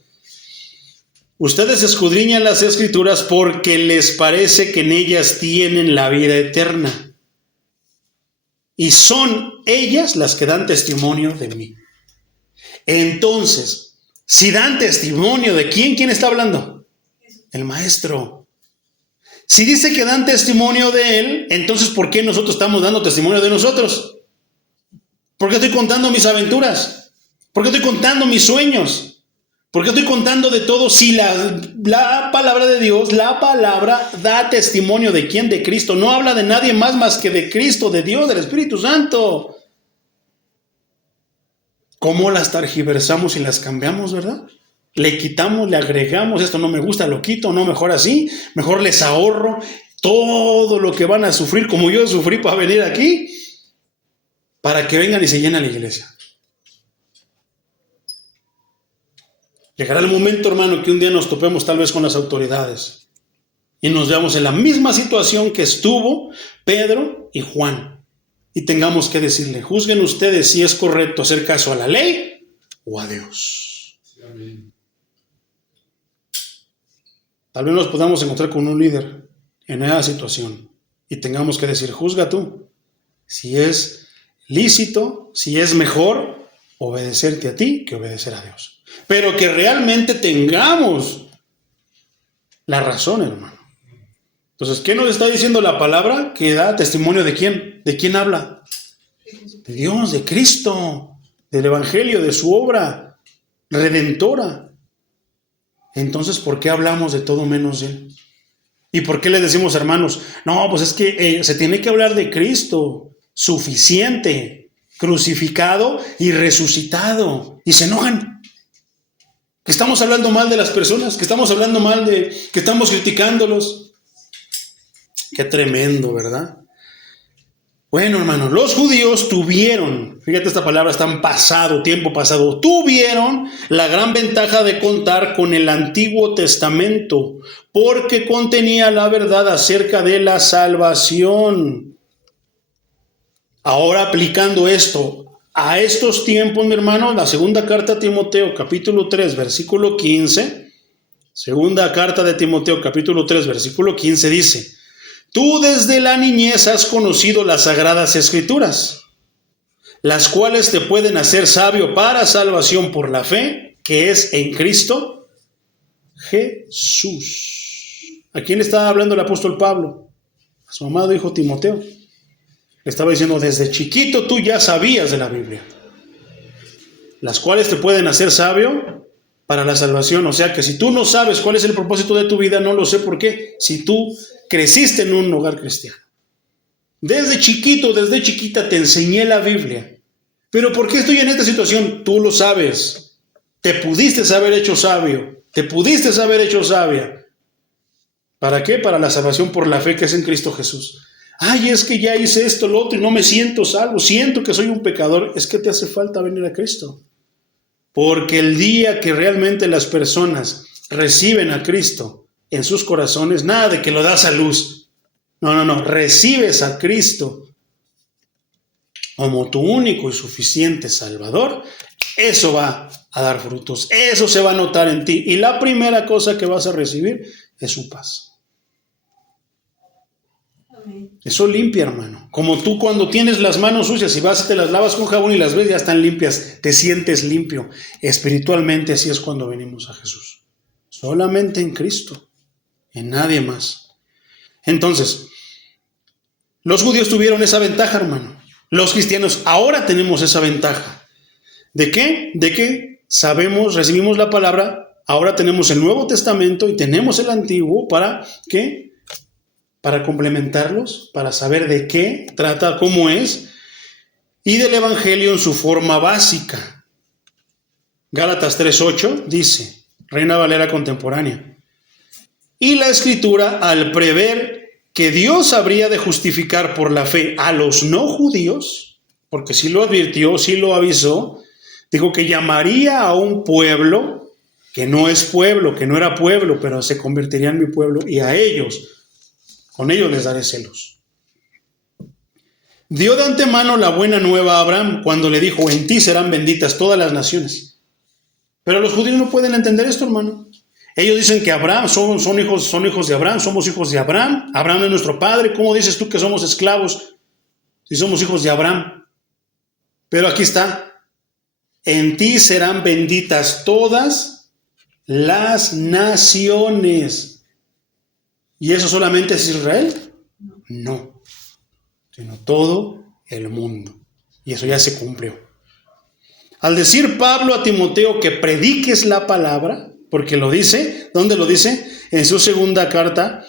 Ustedes escudriñan las escrituras porque les parece que en ellas tienen la vida eterna. y son ellas las que dan testimonio de mí. Entonces, si dan testimonio de ¿quién está hablando? El Maestro. Si dice que dan testimonio de Él, entonces ¿por qué nosotros estamos dando testimonio de nosotros? ¿Por qué estoy contando mis aventuras? ¿Por qué estoy contando mis sueños? ¿Por qué estoy contando de todo? Si la palabra de Dios, la palabra da testimonio de quién, de Cristo. No habla de nadie más que de Cristo, de Dios, del Espíritu Santo. ¿Cómo las tergiversamos y las cambiamos, verdad? Le quitamos, le agregamos, esto no me gusta, lo quito, no, mejor así, mejor les ahorro todo lo que van a sufrir como yo sufrí para venir aquí, para que vengan y se llenen la iglesia. Llegará el momento, hermano, que un día nos topemos tal vez con las autoridades y nos veamos en la misma situación que estuvo Pedro y Juan. Y tengamos que decirle, juzguen ustedes si es correcto hacer caso a la ley o a Dios. Amén. Tal vez nos podamos encontrar con un líder en esa situación y tengamos que decir, juzga tú si es lícito, si es mejor obedecerte a ti que obedecer a Dios. Pero que realmente tengamos la razón, hermano. Entonces, ¿qué nos está diciendo la palabra? Que da testimonio de quién. ¿De quién habla? De Dios, de Cristo, del Evangelio, de su obra redentora. Entonces, ¿por qué hablamos de todo menos de Él? ¿Y por qué le decimos, hermanos? No, pues es que se tiene que hablar de Cristo, suficiente, crucificado y resucitado. Y se enojan. Que estamos hablando mal de las personas, que estamos hablando mal de, que estamos criticándolos. Qué tremendo, ¿verdad? Bueno, hermanos, los judíos tuvieron, fíjate esta palabra está en pasado, tiempo pasado, tuvieron la gran ventaja de contar con el Antiguo Testamento, porque contenía la verdad acerca de la salvación. Ahora aplicando esto a estos tiempos, mi hermano, la segunda carta a Timoteo, capítulo 3, versículo 15, segunda carta de Timoteo, capítulo 3, versículo 15, dice: tú desde la niñez has conocido las sagradas escrituras, las cuales te pueden hacer sabio para salvación por la fe, que es en Cristo Jesús. ¿A quién estaba hablando el apóstol Pablo? A su amado hijo Timoteo. Le estaba diciendo, desde chiquito tú ya sabías de la Biblia, las cuales te pueden hacer sabio para la salvación. O sea que si tú no sabes cuál es el propósito de tu vida, no lo sé por qué, si tú creciste en un hogar cristiano. Desde chiquito, desde chiquita te enseñé la Biblia. Pero ¿por qué estoy en esta situación? Tú lo sabes. Te pudiste haber hecho sabio. Te pudiste haber hecho sabia. ¿Para qué? Para la salvación por la fe que es en Cristo Jesús. Ay, es que ya hice esto, lo otro y no me siento salvo. Siento que soy un pecador. Es que te hace falta venir a Cristo. Porque el día que realmente las personas reciben a Cristo en sus corazones, nada de que lo das a luz. No. Recibes a Cristo como tu único y suficiente Salvador. Eso va a dar frutos. Eso se va a notar en ti. Y la primera cosa que vas a recibir es su paz. Amén. Eso limpia, hermano. Como tú cuando tienes las manos sucias y vas y te las lavas con jabón y las ves ya están limpias. Te sientes limpio. Espiritualmente así es cuando venimos a Jesús. Solamente en Cristo. En nadie más. Entonces, los judíos tuvieron esa ventaja, hermano. Los cristianos ahora tenemos esa ventaja. ¿De qué? De que sabemos, recibimos la palabra, ahora tenemos el Nuevo Testamento y tenemos el Antiguo para ¿qué? Para complementarlos, para saber de qué trata, cómo es, y del Evangelio en su forma básica. Gálatas 3:8 dice, Reina Valera contemporánea: y la Escritura, al prever que Dios habría de justificar por la fe a los no judíos, porque sí lo advirtió, sí lo avisó, dijo que llamaría a un pueblo que no es pueblo, que no era pueblo, pero se convertiría en mi pueblo, y a ellos, con ellos les daré celos. Dio de antemano la buena nueva a Abraham cuando le dijo, en ti serán benditas todas las naciones. Pero los judíos no pueden entender esto, hermano. Ellos dicen que Abraham son hijos de Abraham, somos hijos de Abraham. Abraham es nuestro padre. ¿Cómo dices tú que somos esclavos? si somos hijos de Abraham. Pero aquí está, en ti serán benditas todas las naciones. ¿Y eso solamente es Israel? No, sino todo el mundo. Y eso ya se cumplió. Al decir Pablo a Timoteo que prediques la palabra, porque lo dice, ¿dónde lo dice? En su segunda carta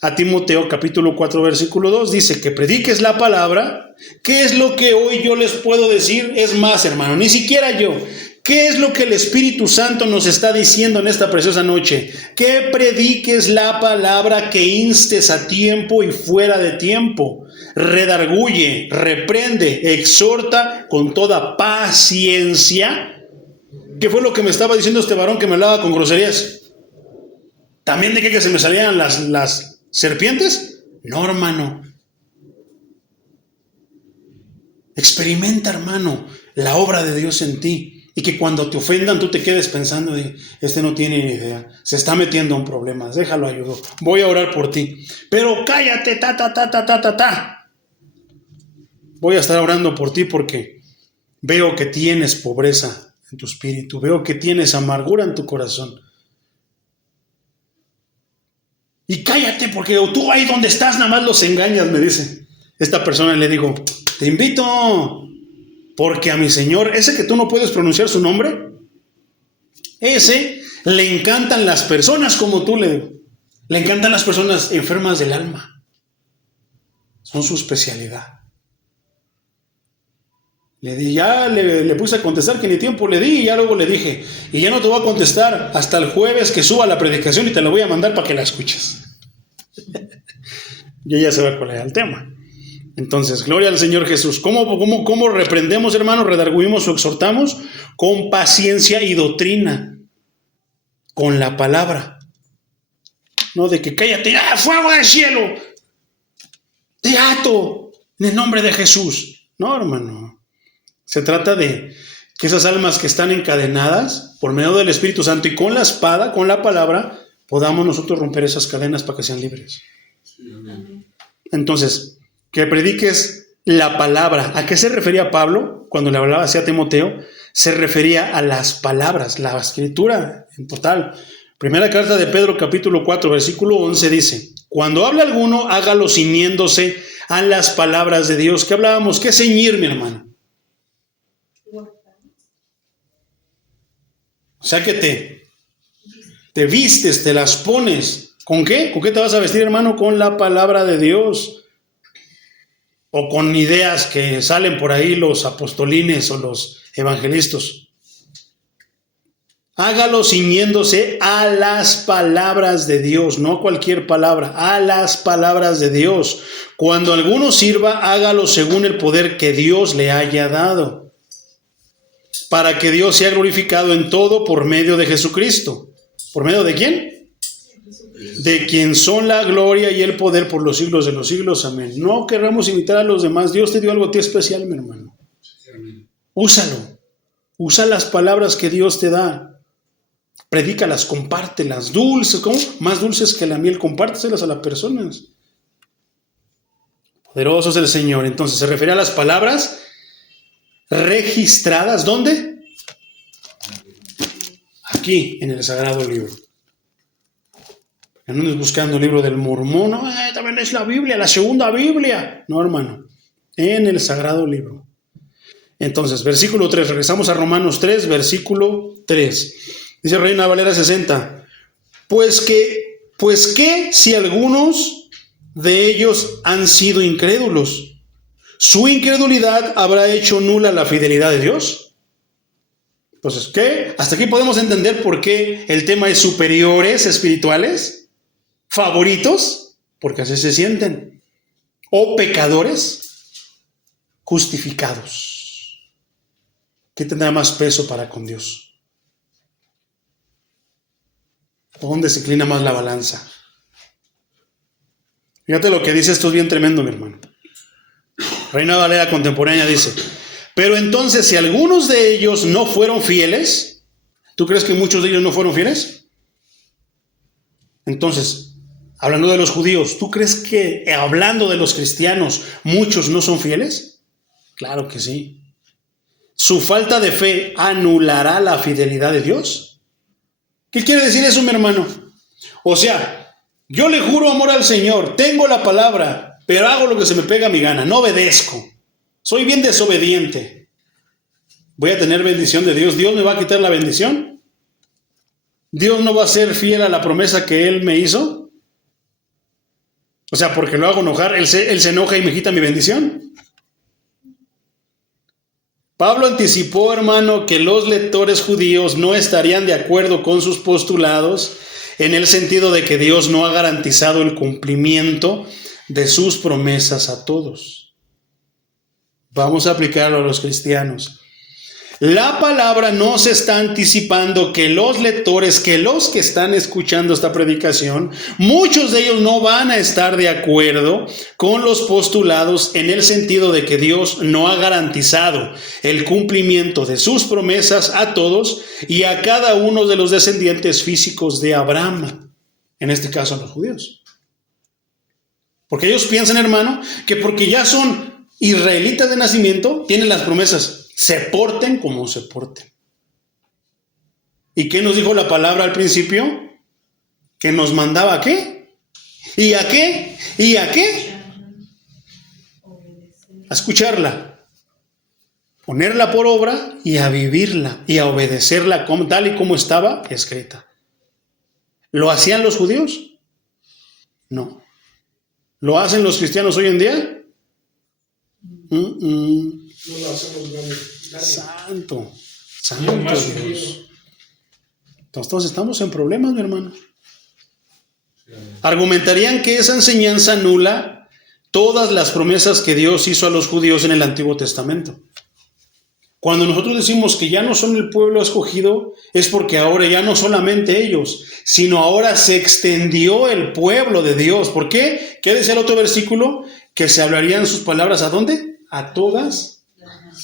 a Timoteo, capítulo 4, versículo 2, dice que prediques la palabra. ¿Qué es lo que hoy yo les puedo decir? Es más, hermano, ni siquiera yo. ¿Qué es lo que el Espíritu Santo nos está diciendo en esta preciosa noche? Que prediques la palabra, que instes a tiempo y fuera de tiempo. Redarguye, reprende, exhorta con toda paciencia. ¿Qué fue lo que me estaba diciendo este varón que me hablaba con groserías? ¿También de que se me salían las serpientes? No, hermano. Experimenta, hermano, la obra de Dios en ti. Y que cuando te ofendan tú te quedes pensando, este no tiene ni idea, se está metiendo en problemas, déjalo ayudo, voy a orar por ti. Pero cállate, Voy a estar orando por ti porque veo que tienes pobreza en tu espíritu, veo que tienes amargura en tu corazón. Y cállate porque tú ahí donde estás nada más los engañas, me dice. Esta persona le digo, te invito, porque a mi Señor, ese que tú no puedes pronunciar su nombre, ese le encantan las personas como tú, le encantan las personas enfermas del alma. Son su especialidad. Le di, ya le puse a contestar que ni tiempo le di, y ya luego le dije, y ya no te voy a contestar hasta el jueves que suba la predicación y te la voy a mandar para que la escuches. Yo ya se va a colar al tema. Entonces, gloria al Señor Jesús. ¿Cómo reprendemos, hermanos, redarguimos o exhortamos? Con paciencia y doctrina, con la palabra. No de que cállate, fuego del cielo, te ato en el nombre de Jesús. No, hermano. Se trata de que esas almas que están encadenadas por medio del Espíritu Santo y con la espada, con la palabra, podamos nosotros romper esas cadenas para que sean libres. Entonces, que prediques la palabra. ¿A qué se refería Pablo cuando le hablaba así a Timoteo? Se refería a las palabras, la escritura en total. Primera carta de Pedro, capítulo 4, versículo 11 dice, cuando hable alguno, hágalo ciñéndose a las palabras de Dios. ¿Qué hablábamos? ¿Qué ceñir, mi hermano? O sea que te vistes, te las pones. ¿Con qué? ¿Con qué te vas a vestir, hermano? Con la palabra de Dios. O con ideas que salen por ahí los apostolines o los evangelistas. Hágalo ciñéndose a las palabras de Dios, no a cualquier palabra, a las palabras de Dios. Cuando alguno sirva, hágalo según el poder que Dios le haya dado, para que Dios sea glorificado en todo por medio de Jesucristo. ¿Por medio de quién? De quien son la gloria y el poder por los siglos de los siglos. Amén. No queremos imitar a los demás. Dios te dio algo a ti especial, mi hermano. Úsalo. Usa las palabras que Dios te da. Predícalas, compártelas. Dulces, ¿cómo? Más dulces que la miel. Compárteselas a las personas. Poderoso es el Señor. Entonces, se refiere a las palabras registradas. ¿Dónde? Aquí, en el Sagrado Libro. No andes buscando el libro del Mormón, no, también es la Biblia, la segunda Biblia. No, hermano, en el Sagrado Libro. Entonces, versículo 3, regresamos a Romanos 3, versículo 3. Dice Reina Valera 60, pues que si algunos de ellos han sido incrédulos, su incredulidad habrá hecho nula la fidelidad de Dios. Entonces, ¿qué? Hasta aquí podemos entender por qué el tema es superiores espirituales, favoritos, porque así se sienten, o pecadores justificados. ¿Qué tendrá más peso para con Dios? ¿Dónde se inclina más la balanza? Fíjate lo que dice, esto es bien tremendo, mi hermano. Reina Valera contemporánea dice, pero entonces si algunos de ellos no fueron fieles, ¿tú crees que muchos de ellos no fueron fieles? Entonces, Hablando de los judíos, ¿tú crees que hablando de los cristianos, muchos no son fieles? Claro que sí. ¿Su falta de fe anulará la fidelidad de Dios? ¿Qué quiere decir eso, mi hermano? O sea, yo le juro amor al Señor, tengo la palabra, pero hago lo que se me pega a mi gana, no obedezco. Soy bien desobediente. ¿Voy a tener bendición de Dios? ¿Dios me va a quitar la bendición? ¿Dios no va a ser fiel a la promesa que Él me hizo? O sea, porque lo hago enojar, Él se enoja y me quita mi bendición. Pablo anticipó, hermano, que los lectores judíos no estarían de acuerdo con sus postulados en el sentido de que Dios no ha garantizado el cumplimiento de sus promesas a todos. Vamos a aplicarlo a los cristianos. La palabra nos está anticipando que los lectores, que los que están escuchando esta predicación, muchos de ellos no van a estar de acuerdo con los postulados en el sentido de que Dios no ha garantizado el cumplimiento de sus promesas a todos y a cada uno de los descendientes físicos de Abraham, en este caso a los judíos. Porque ellos piensan, hermano, que porque ya son israelitas de nacimiento, tienen las promesas. Se porten como se porten. ¿Y qué nos dijo la palabra al principio? Que nos mandaba ¿a qué? ¿Y a qué? ¿Y a qué? A escucharla, ponerla por obra y a vivirla y a obedecerla tal y como estaba escrita. ¿Lo hacían los judíos? No. ¿Lo hacen los cristianos hoy en día? No lo hacemos nadie. Santo Dios. Entonces estamos en problemas, mi hermano. Argumentarían que esa enseñanza anula todas las promesas que Dios hizo a los judíos en el Antiguo Testamento. Cuando nosotros decimos que ya no son el pueblo escogido, es porque ahora ya no solamente ellos, sino ahora se extendió el pueblo de Dios. ¿Por qué? ¿Qué decía el otro versículo? Que se hablarían sus palabras ¿a dónde? A todas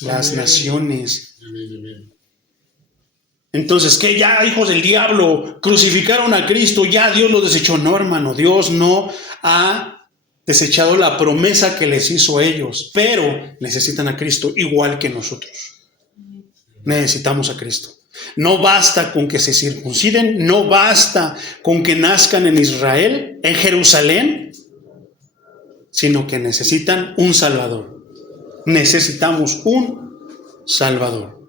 las naciones. Entonces, ¿qué? Ya, hijos del diablo, crucificaron a Cristo, ya Dios lo desechó. No, hermano, Dios no ha desechado la promesa que les hizo a ellos, pero necesitan a Cristo igual que nosotros. Necesitamos a Cristo. No basta con que se circunciden, no basta con que nazcan en Israel, en Jerusalén, sino que necesitan un Salvador. Necesitamos un Salvador.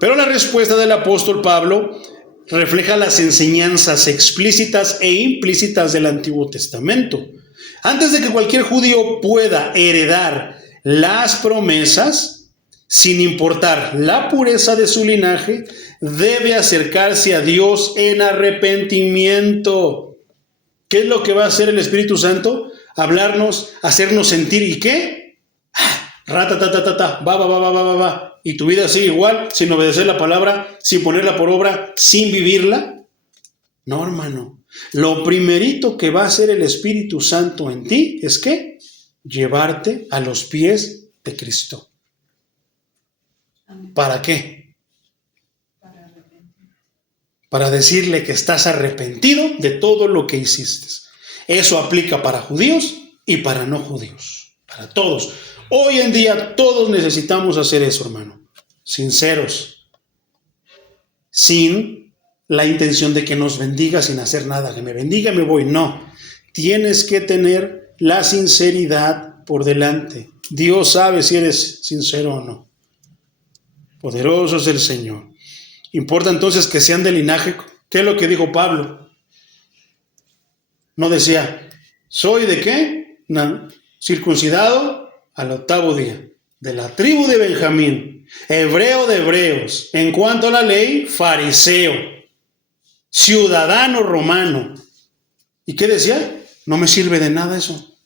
Pero la respuesta del apóstol Pablo refleja las enseñanzas explícitas e implícitas del Antiguo Testamento. Antes de que cualquier judío pueda heredar las promesas, sin importar la pureza de su linaje, debe acercarse a Dios en arrepentimiento. ¿Qué es lo que va a hacer el Espíritu Santo? Hablarnos, hacernos sentir, ¿y qué? Ratatatatata, va. Y tu vida sigue igual, sin obedecer la palabra, sin ponerla por obra, sin vivirla. No, hermano. Lo primerito que va a hacer el Espíritu Santo en ti es ¿qué? Llevarte a los pies de Cristo. ¿Para qué? Para decirle que estás arrepentido de todo lo que hiciste. Eso aplica para judíos y para no judíos. Para todos. Hoy en día todos necesitamos hacer eso, hermano. Sinceros. Sin la intención de que nos bendiga sin hacer nada. Que me bendiga, me voy. No. Tienes que tener la sinceridad por delante. Dios sabe si eres sincero o no. Poderoso es el Señor. Importa entonces que sean de linaje. ¿Qué es lo que dijo Pablo? No decía, ¿soy de qué? No. Circuncidado al 8º día. De la tribu de Benjamín. Hebreo de hebreos. En cuanto a la ley, fariseo. Ciudadano romano. ¿Y qué decía? No me sirve de nada eso.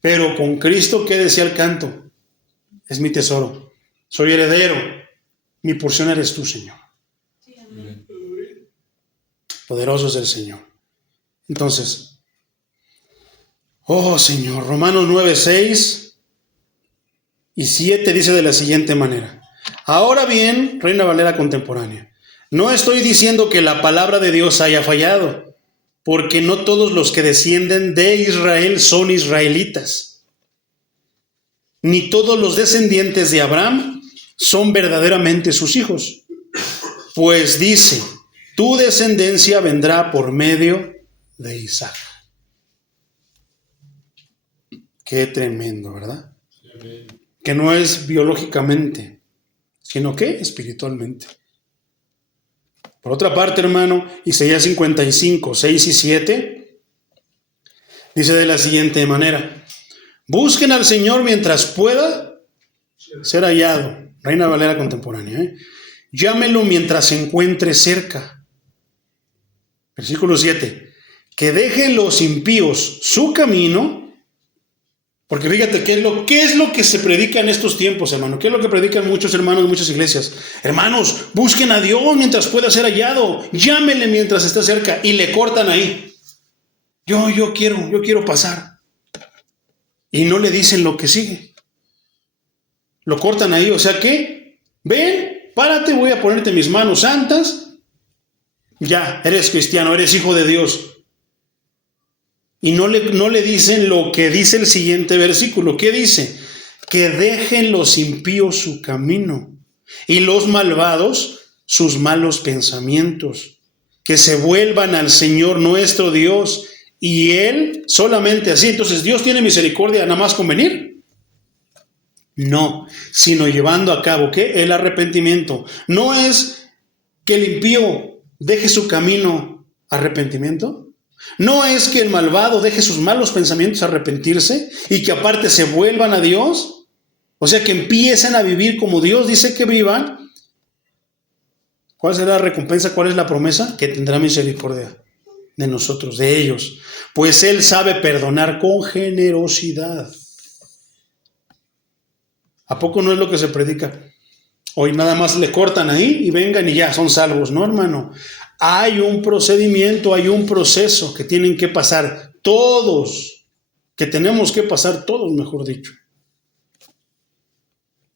Pero con Cristo, ¿qué decía el canto? Es mi tesoro. Soy heredero. Mi porción eres tú, Señor. Sí, amén. Poderoso es el Señor. Entonces, oh Señor, Romanos 9, 6 y 7 dice de la siguiente manera. Ahora bien, Reina Valera contemporánea, no estoy diciendo que la palabra de Dios haya fallado. porque no todos los que descienden de Israel son israelitas, ni todos los descendientes de Abraham son verdaderamente sus hijos. Pues dice, tu descendencia vendrá por medio de Isaac. Qué tremendo, ¿verdad? Que no es biológicamente, sino que espiritualmente. Por otra parte, hermano, Isaías 55, 6 y 7, dice de la siguiente manera: busquen al Señor mientras pueda ser hallado. Reina Valera contemporánea. Llámelo mientras se encuentre cerca. Versículo 7. Que dejen los impíos su camino. Porque fíjate, ¿qué es lo que se predica en estos tiempos, hermano? ¿Qué es lo que predican muchos hermanos de muchas iglesias? Hermanos, busquen a Dios mientras pueda ser hallado. Llámenle mientras está cerca. Y le cortan ahí. Yo quiero pasar. Y no le dicen lo que sigue. Lo cortan ahí. O sea que, ven, párate, voy a ponerte mis manos santas. Ya, eres cristiano, eres hijo de Dios. Y no le dicen lo que dice el siguiente versículo. ¿Qué dice? Que dejen los impíos su camino y los malvados sus malos pensamientos. Que se vuelvan al Señor nuestro Dios y Él solamente así. Entonces, ¿Dios tiene misericordia nada más con venir? No, sino llevando a cabo, ¿qué? El arrepentimiento. No es que el impío deje su camino, arrepentimiento. No es que el malvado deje sus malos pensamientos a arrepentirse y que aparte se vuelvan a Dios. O sea, que empiecen a vivir como Dios dice que vivan. ¿Cuál será la recompensa? ¿Cuál es la promesa? Que tendrá misericordia de nosotros, de ellos. Pues Él sabe perdonar con generosidad. ¿A poco no es lo que se predica? Hoy nada más le cortan ahí y vengan y ya, son salvos. No, hermano. Hay un procedimiento, hay un proceso que tienen que pasar todos, que tenemos que pasar todos, mejor dicho.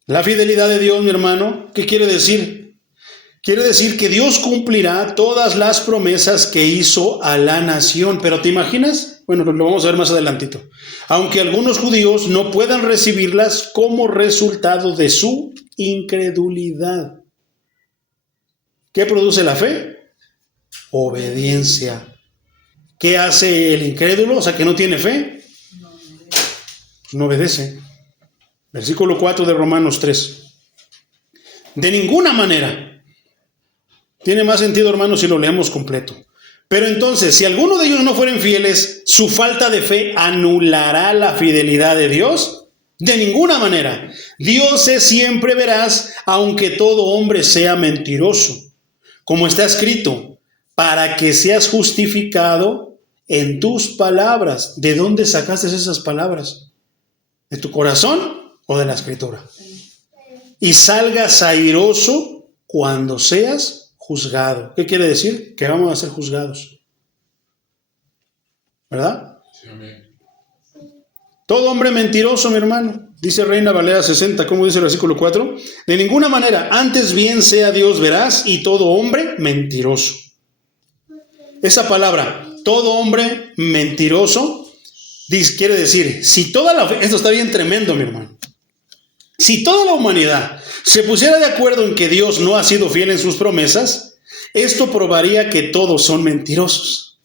La fidelidad de Dios, mi hermano, ¿qué quiere decir? Quiere decir que Dios cumplirá todas las promesas que hizo a la nación. ¿Pero te imaginas? Bueno, lo vamos a ver más adelantito. Aunque algunos judíos no puedan recibirlas como resultado de su incredulidad. ¿Qué produce la fe? Obediencia. ¿Qué hace el incrédulo? O sea, que no tiene fe. No obedece. Versículo 4 de Romanos 3. De ninguna manera. Tiene más sentido, hermanos, si lo leemos completo. Pero entonces, si alguno de ellos no fueren fieles, ¿su falta de fe anulará la fidelidad de Dios? De ninguna manera. Dios es siempre veraz, aunque todo hombre sea mentiroso. Como está escrito, para que seas justificado en tus palabras. ¿De dónde sacaste esas palabras? ¿De tu corazón o de la escritura? Y salgas airoso cuando seas juzgado. ¿Qué quiere decir? Que vamos a ser juzgados. ¿Verdad? Sí, amén. Todo hombre mentiroso, mi hermano. Dice Reina Valera 60, ¿cómo dice el versículo 4? De ninguna manera, antes bien sea Dios veraz y todo hombre mentiroso. Esa palabra, todo hombre mentiroso, quiere decir, si toda la fe, esto está bien tremendo, mi hermano. Si toda la humanidad se pusiera de acuerdo en que Dios no ha sido fiel en sus promesas, esto probaría que todos son mentirosos.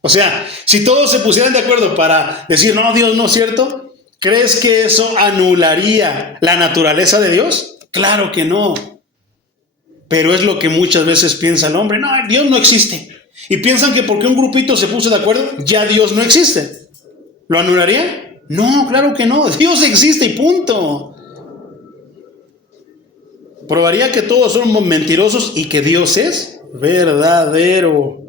O sea, si todos se pusieran de acuerdo para decir, no, Dios no es cierto, ¿crees que eso anularía la naturaleza de Dios? Claro que no. Pero es lo que muchas veces piensa el hombre. No, Dios no existe. Y piensan que porque un grupito se puso de acuerdo, ya Dios no existe. ¿Lo anularía? No, claro que no. Dios existe y punto. Probaría que todos somos mentirosos y que Dios es verdadero.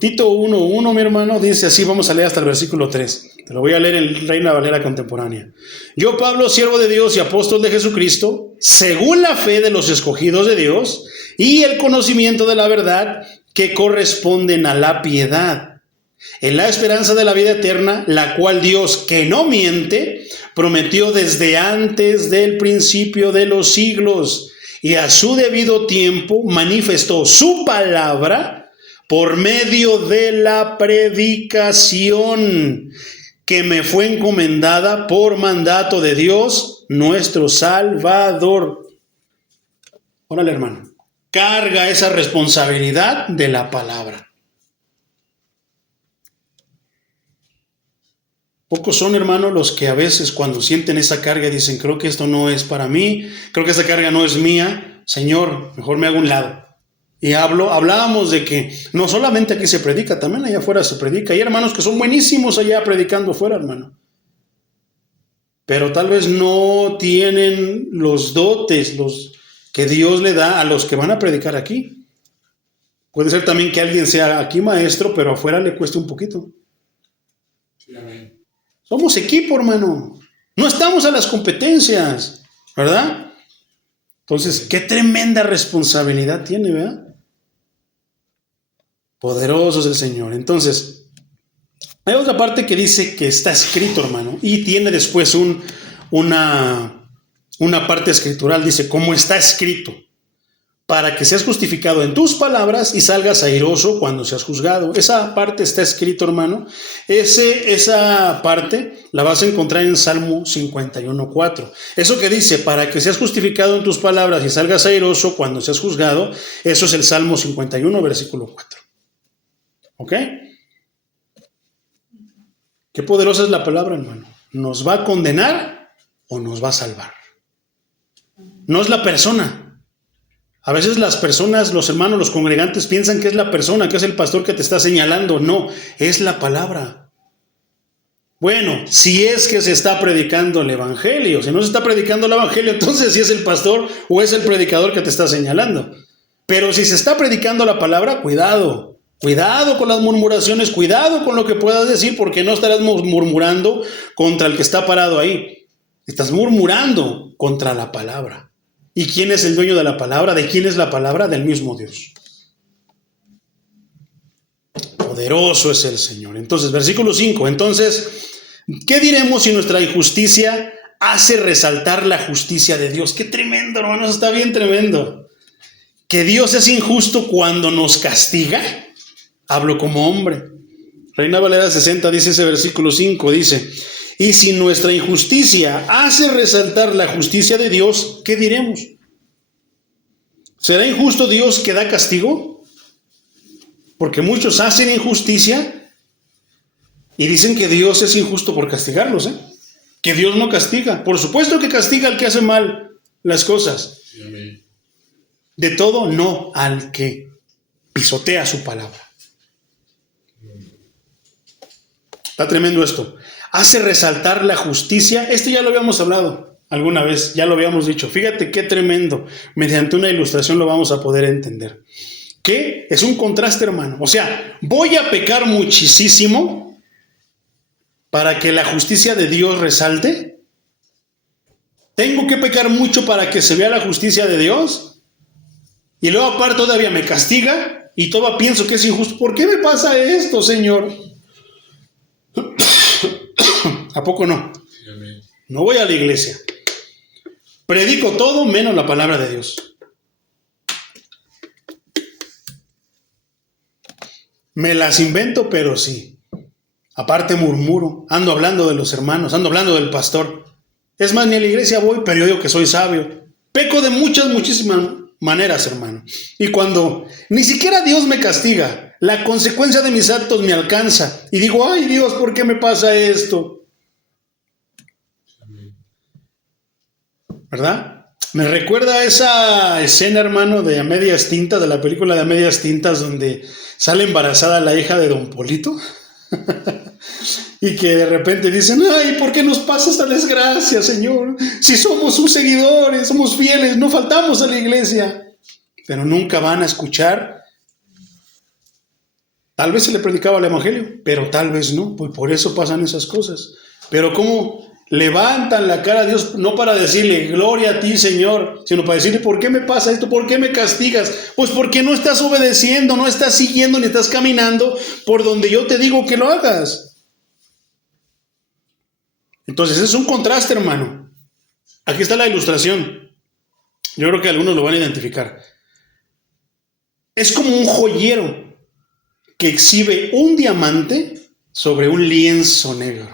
Tito 1:1, mi hermano, dice así, vamos a leer hasta el versículo 3. Te lo voy a leer en Reina Valera contemporánea. Yo, Pablo, siervo de Dios y apóstol de Jesucristo, según la fe de los escogidos de Dios y el conocimiento de la verdad que corresponden a la piedad, en la esperanza de la vida eterna, la cual Dios, que no miente, prometió desde antes del principio de los siglos y a su debido tiempo manifestó su palabra por medio de la predicación que me fue encomendada por mandato de Dios, nuestro Salvador. Órale, hermano. Carga esa responsabilidad de la palabra. Pocos son, hermanos, los que a veces cuando sienten esa carga dicen, creo que esto no es para mí, creo que esta carga no es mía, Señor, mejor me hago un lado. Y hablábamos de que no solamente aquí se predica, también allá afuera se predica. Hay hermanos que son buenísimos allá predicando afuera, hermano. Pero tal vez no tienen los dotes que Dios le da a los que van a predicar aquí. Puede ser también que alguien sea aquí maestro, pero afuera le cueste un poquito. Sí, amén. Somos equipo, hermano. No estamos a las competencias, ¿verdad? Entonces, qué tremenda responsabilidad tiene, ¿verdad? Poderoso es el Señor. Entonces, hay otra parte que dice que está escrito, hermano, y tiene después una parte escritural. Dice, como está escrito, para que seas justificado en tus palabras y salgas airoso cuando seas juzgado. Esa parte está escrito, hermano. Esa parte la vas a encontrar en Salmo 51:4. Eso que dice, para que seas justificado en tus palabras y salgas airoso cuando seas juzgado, eso es el Salmo 51, versículo 4. ¿Ok? Qué poderosa es la palabra, hermano. ¿Nos va a condenar o nos va a salvar? No es la persona. A veces las personas, los hermanos, los congregantes piensan que es la persona, que es el pastor que te está señalando. No, es la palabra. Bueno, si es que se está predicando el evangelio. Si no se está predicando el evangelio, entonces sí es el pastor o es el predicador que te está señalando. Pero si se está predicando la palabra, cuidado. Cuidado con las murmuraciones, cuidado con lo que puedas decir, porque no estarás murmurando contra el que está parado ahí. Estás murmurando contra la palabra. ¿Y quién es el dueño de la palabra? ¿De quién es la palabra? Del mismo Dios. Poderoso es el Señor. Entonces, versículo 5. Entonces, ¿qué diremos si nuestra injusticia hace resaltar la justicia de Dios? Qué tremendo, hermanos, está bien tremendo. ¿Que Dios es injusto cuando nos castiga? Hablo como hombre. Reina Valera 60 dice ese versículo 5, dice, y si nuestra injusticia hace resaltar la justicia de Dios, ¿qué diremos? ¿Será injusto Dios que da castigo? Porque muchos hacen injusticia y dicen que Dios es injusto por castigarlos, que Dios no castiga. Por supuesto que castiga al que hace mal las cosas. Amén. De todo, no al que pisotea su palabra. Está tremendo esto. Hace resaltar la justicia. Esto ya lo habíamos hablado alguna vez, ya lo habíamos dicho. Fíjate qué tremendo. Mediante una ilustración lo vamos a poder entender. ¿Qué? Es un contraste, hermano. O sea, voy a pecar muchísimo para que la justicia de Dios resalte. ¿Tengo que pecar mucho para que se vea la justicia de Dios? Y luego aparte todavía me castiga y todavía pienso que es injusto. ¿Por qué me pasa esto, Señor? ¿A poco no? No voy a la iglesia. Predico todo menos la palabra de Dios. Me las invento, pero sí. Aparte murmuro, ando hablando de los hermanos, ando hablando del pastor. Es más, ni a la iglesia voy, pero yo digo que soy sabio. Peco de muchísimas maneras, hermano. Y cuando ni siquiera Dios me castiga, la consecuencia de mis actos me alcanza. Y digo, ay Dios, ¿por qué me pasa esto? ¿Verdad? Me recuerda a esa escena, hermano, de A Medias Tintas, de la película de A Medias Tintas, donde sale embarazada la hija de Don Polito. Y que de repente dicen, ay, ¿por qué nos pasa esta desgracia, Señor? Si somos sus seguidores, somos fieles, no faltamos a la iglesia. Pero nunca van a escuchar. Tal vez se le predicaba el evangelio, pero tal vez no, pues por eso pasan esas cosas. Pero ¿cómo levantan la cara a Dios? No para decirle, gloria a ti, Señor, sino para decirle, ¿por qué me pasa esto? ¿Por qué me castigas? Pues porque no estás obedeciendo, no estás siguiendo, ni estás caminando por donde yo te digo que lo hagas. Entonces es un contraste, hermano. Aquí está la ilustración. Yo creo que algunos lo van a identificar. Es como un joyero que exhibe un diamante sobre un lienzo negro.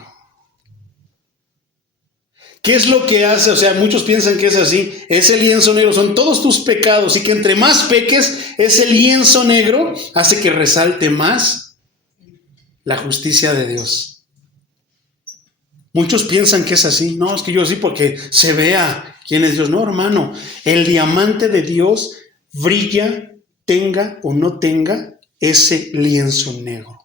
¿Qué es lo que hace? O sea, muchos piensan que es así. Ese lienzo negro son todos tus pecados y que entre más peques, ese lienzo negro hace que resalte más la justicia de Dios. Muchos piensan que es así. No, es que yo sí porque se vea quién es Dios. No, hermano. El diamante de Dios brilla, tenga o no tenga ese lienzo negro.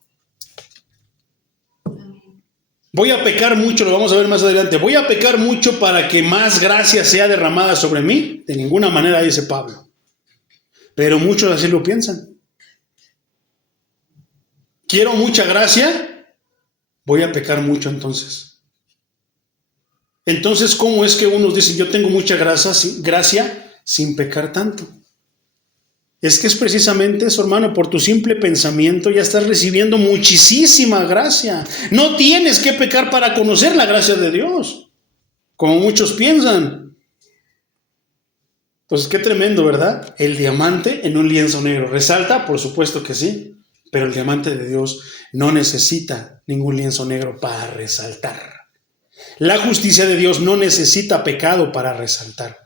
Voy a pecar mucho, lo vamos a ver más adelante. Voy a pecar mucho para que más gracia sea derramada sobre mí. De ninguna manera, dice Pablo. Pero muchos así lo piensan. Quiero mucha gracia, voy a pecar mucho entonces. Entonces, ¿cómo es que unos dicen yo tengo mucha gracia sin pecar tanto? Es que es precisamente eso, hermano, por tu simple pensamiento ya estás recibiendo muchísima gracia. No tienes que pecar para conocer la gracia de Dios, como muchos piensan. Entonces, qué tremendo, ¿verdad? El diamante en un lienzo negro. ¿Resalta? Por supuesto que sí, pero el diamante de Dios no necesita ningún lienzo negro para resaltar. La justicia de Dios no necesita pecado para resaltar.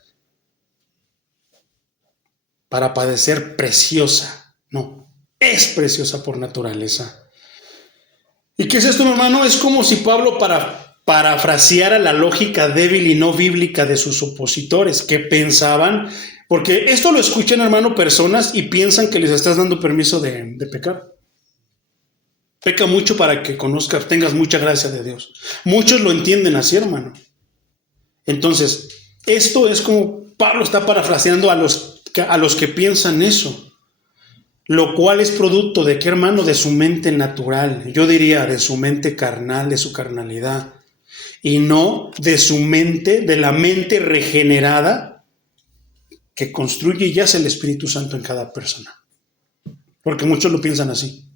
Para padecer preciosa. No, es preciosa por naturaleza. ¿Y qué es esto, mi hermano? Es como si Pablo parafraseara la lógica débil y no bíblica de sus opositores, que pensaban, porque esto lo escuchan, hermano, personas y piensan que les estás dando permiso de pecar. Peca mucho para que conozcas, tengas mucha gracia de Dios. Muchos lo entienden así, hermano. Entonces, esto es como Pablo está parafraseando a los que piensan eso, lo cual es producto de qué, hermano, de su mente natural, yo diría de su mente carnal, de su carnalidad, y no de su mente, de la mente regenerada que construye y yace el Espíritu Santo en cada persona, porque muchos lo piensan así,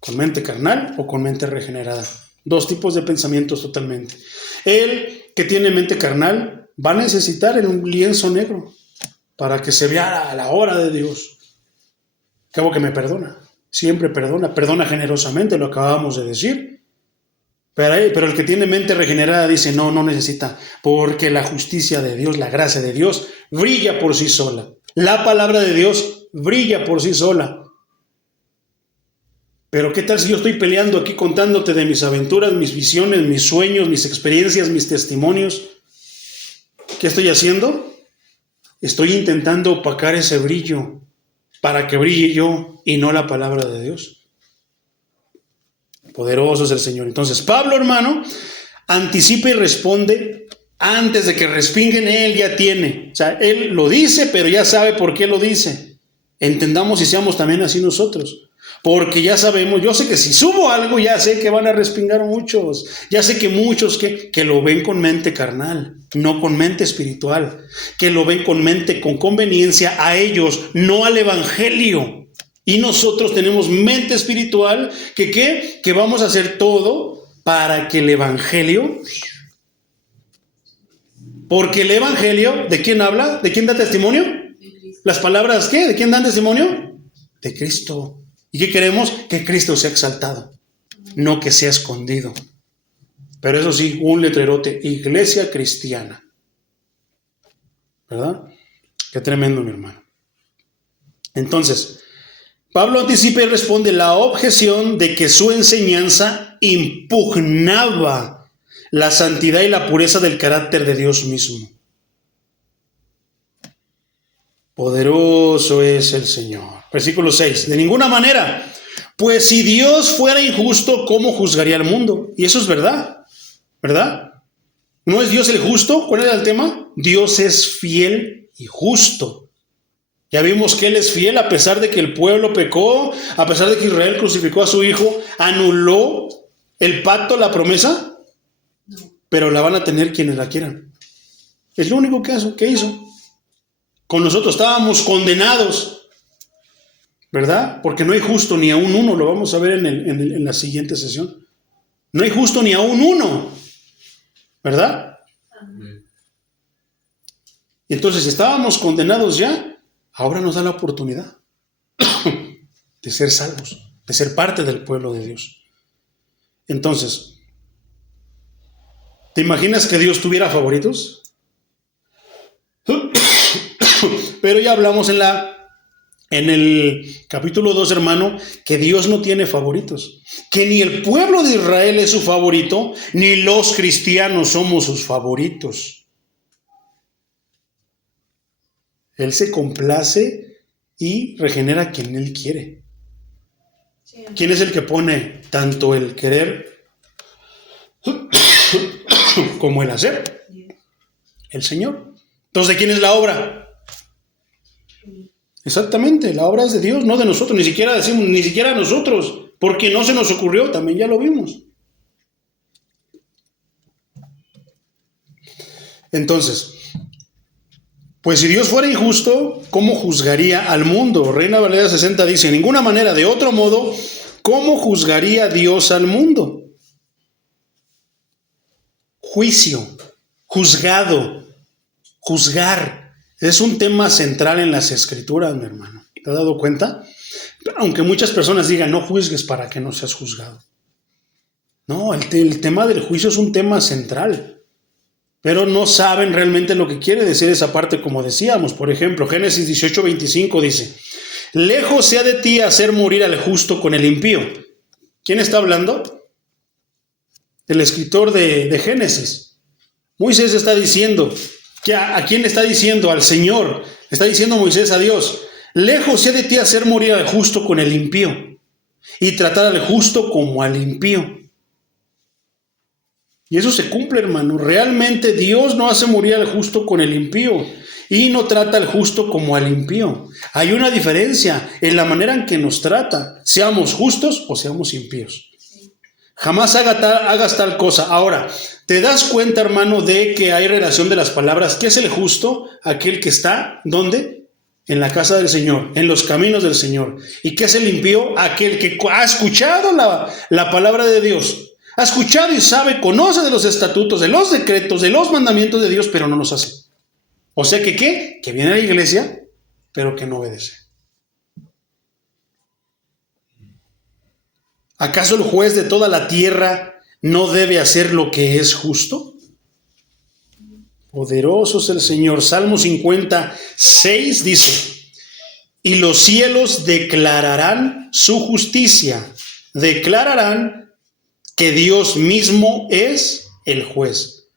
con mente carnal o con mente regenerada, dos tipos de pensamientos totalmente. El que tiene mente carnal va a necesitar en un lienzo negro para que se vea a la hora de Dios. Acabo que me perdona, siempre perdona generosamente, lo acabamos de decir. Pero el que tiene mente regenerada dice, no necesita, porque la justicia de Dios, la gracia de Dios, brilla por sí sola. La palabra de Dios brilla por sí sola. Pero ¿qué tal si yo estoy peleando aquí contándote de mis aventuras, mis visiones, mis sueños, mis experiencias, mis testimonios? ¿Qué estoy haciendo? Estoy intentando opacar ese brillo para que brille yo y no la palabra de Dios. Poderoso es el Señor. Entonces, Pablo, hermano, anticipa y responde antes de que respinguen. Él ya tiene. O sea, él lo dice, pero ya sabe por qué lo dice. Entendamos y seamos también así nosotros. Porque ya sabemos, yo sé que si subo algo, ya sé que van a respingar muchos. Ya sé que muchos que lo ven con mente carnal, no con mente espiritual. Que lo ven con mente, con conveniencia a ellos, no al evangelio. Y nosotros tenemos mente espiritual que ¿qué? Que vamos a hacer todo para que el evangelio... Porque el evangelio, ¿de quién habla? ¿De quién da testimonio? Las palabras, ¿qué? ¿De quién dan testimonio? De Cristo. ¿Y qué queremos? Que Cristo sea exaltado, no que sea escondido. Pero eso sí, un letrerote, iglesia cristiana. ¿Verdad? Qué tremendo, mi hermano. Entonces, Pablo anticipa y responde la objeción de que su enseñanza impugnaba la santidad y la pureza del carácter de Dios mismo. Poderoso es el Señor. Versículo 6. De ninguna manera, pues si Dios fuera injusto, ¿cómo juzgaría al mundo? Y eso es verdad, ¿verdad? ¿No es Dios el justo? ¿Cuál era el tema? Dios es fiel y justo. Ya vimos que Él es fiel a pesar de que el pueblo pecó, a pesar de que Israel crucificó a su hijo, anuló el pacto, la promesa, pero la van a tener quienes la quieran. Es lo único que hizo. Con nosotros estábamos condenados, ¿verdad? Porque no hay justo ni aún uno, lo vamos a ver en la siguiente sesión. No hay justo ni aún uno, ¿verdad? Y entonces, si estábamos condenados ya, ahora nos da la oportunidad de ser salvos. de ser parte del pueblo de Dios. Entonces, ¿te imaginas que Dios tuviera favoritos? Pero ya hablamos en el capítulo 2, hermano, que Dios no tiene favoritos, que ni el pueblo de Israel es su favorito, ni los cristianos somos sus favoritos. Él se complace y regenera a quien Él quiere. Sí. ¿Quién es el que pone tanto el querer como el hacer? El Señor. Entonces, ¿de quién es la obra? Exactamente, la obra es de Dios, no de nosotros, ni siquiera decimos, ni siquiera nosotros, porque no se nos ocurrió, también ya lo vimos. Entonces, pues si Dios fuera injusto, ¿cómo juzgaría al mundo? Reina Valera 60 dice, en ninguna manera, de otro modo, ¿cómo juzgaría Dios al mundo? Juicio, juzgado, juzgar. Es un tema central en las Escrituras, mi hermano. ¿Te has dado cuenta? Aunque muchas personas digan, no juzgues para que no seas juzgado. No, el tema del juicio es un tema central. Pero no saben realmente lo que quiere decir esa parte, como decíamos. Por ejemplo, Génesis 18:25 dice, lejos sea de ti hacer morir al justo con el impío. ¿Quién está hablando? El escritor de Génesis. Moisés está diciendo, ¿a quién le está diciendo? Al Señor. Está diciendo Moisés a Dios, lejos sea de ti hacer morir al justo con el impío y tratar al justo como al impío. Y eso se cumple, hermano. Realmente Dios no hace morir al justo con el impío y no trata al justo como al impío. Hay una diferencia en la manera en que nos trata, seamos justos o seamos impíos. Jamás hagas tal cosa. Ahora, ¿te das cuenta, hermano, de que hay relación de las palabras? ¿Qué es el justo? Aquel que está, ¿dónde? En la casa del Señor, en los caminos del Señor. ¿Y qué es el impío? Aquel que ha escuchado la palabra de Dios. Ha escuchado y sabe, conoce de los estatutos, de los decretos, de los mandamientos de Dios, pero no los hace. O sea que, ¿qué? Que viene a la iglesia, pero que no obedece. ¿Acaso el juez de toda la tierra no debe hacer lo que es justo? Poderoso es el Señor. Salmo 56 dice, y los cielos declararán su justicia, declararán que Dios mismo es el juez.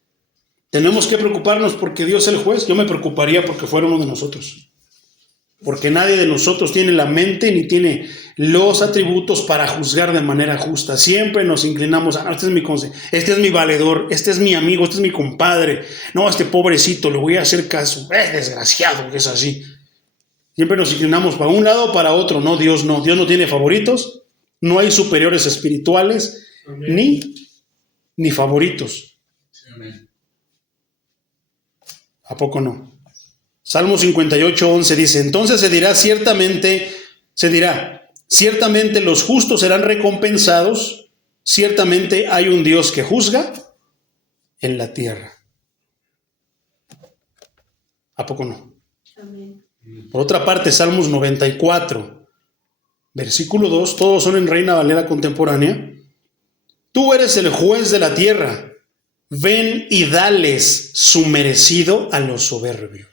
Tenemos que preocuparnos porque Dios es el juez. Yo me preocuparía porque fuera uno de nosotros. Porque nadie de nosotros tiene la mente ni tiene los atributos para juzgar de manera justa. Siempre nos inclinamos a, este es mi valedor, este es mi amigo, este es mi compadre. No, este pobrecito, le voy a hacer caso. Es desgraciado que es así. Siempre nos inclinamos para un lado o para otro. No, Dios no. Dios no tiene favoritos. No hay superiores espirituales. Ni favoritos. Amén. ¿A poco no? Salmo 58:11 dice, entonces se dirá, ciertamente los justos serán recompensados, ciertamente hay un Dios que juzga en la tierra. ¿A poco no? Amén. Por otra parte, Salmos 94, versículo 2, todos son en Reina Valera contemporánea. Tú eres el juez de la tierra, ven y dales su merecido a los soberbios.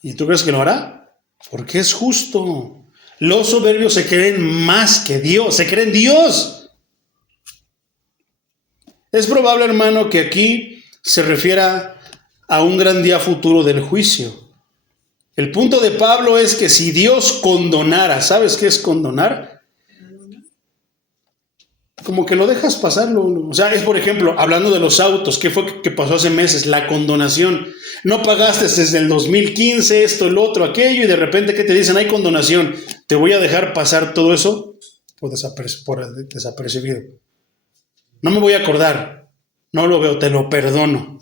¿Y tú crees que lo hará? Porque es justo. Los soberbios se creen más que Dios, se creen Dios. Es probable, hermano, que aquí se refiera a un gran día futuro del juicio. El punto de Pablo es que si Dios condonara, ¿sabes qué es condonar? Como que lo dejas pasarlo. O sea, es por ejemplo, hablando de los autos, ¿qué fue que pasó hace meses? La condonación. No pagaste desde el 2015, esto, el otro, aquello, y de repente, ¿qué te dicen? Hay condonación. ¿Te voy a dejar pasar todo eso? Por desapercibido. No me voy a acordar. No lo veo, te lo perdono.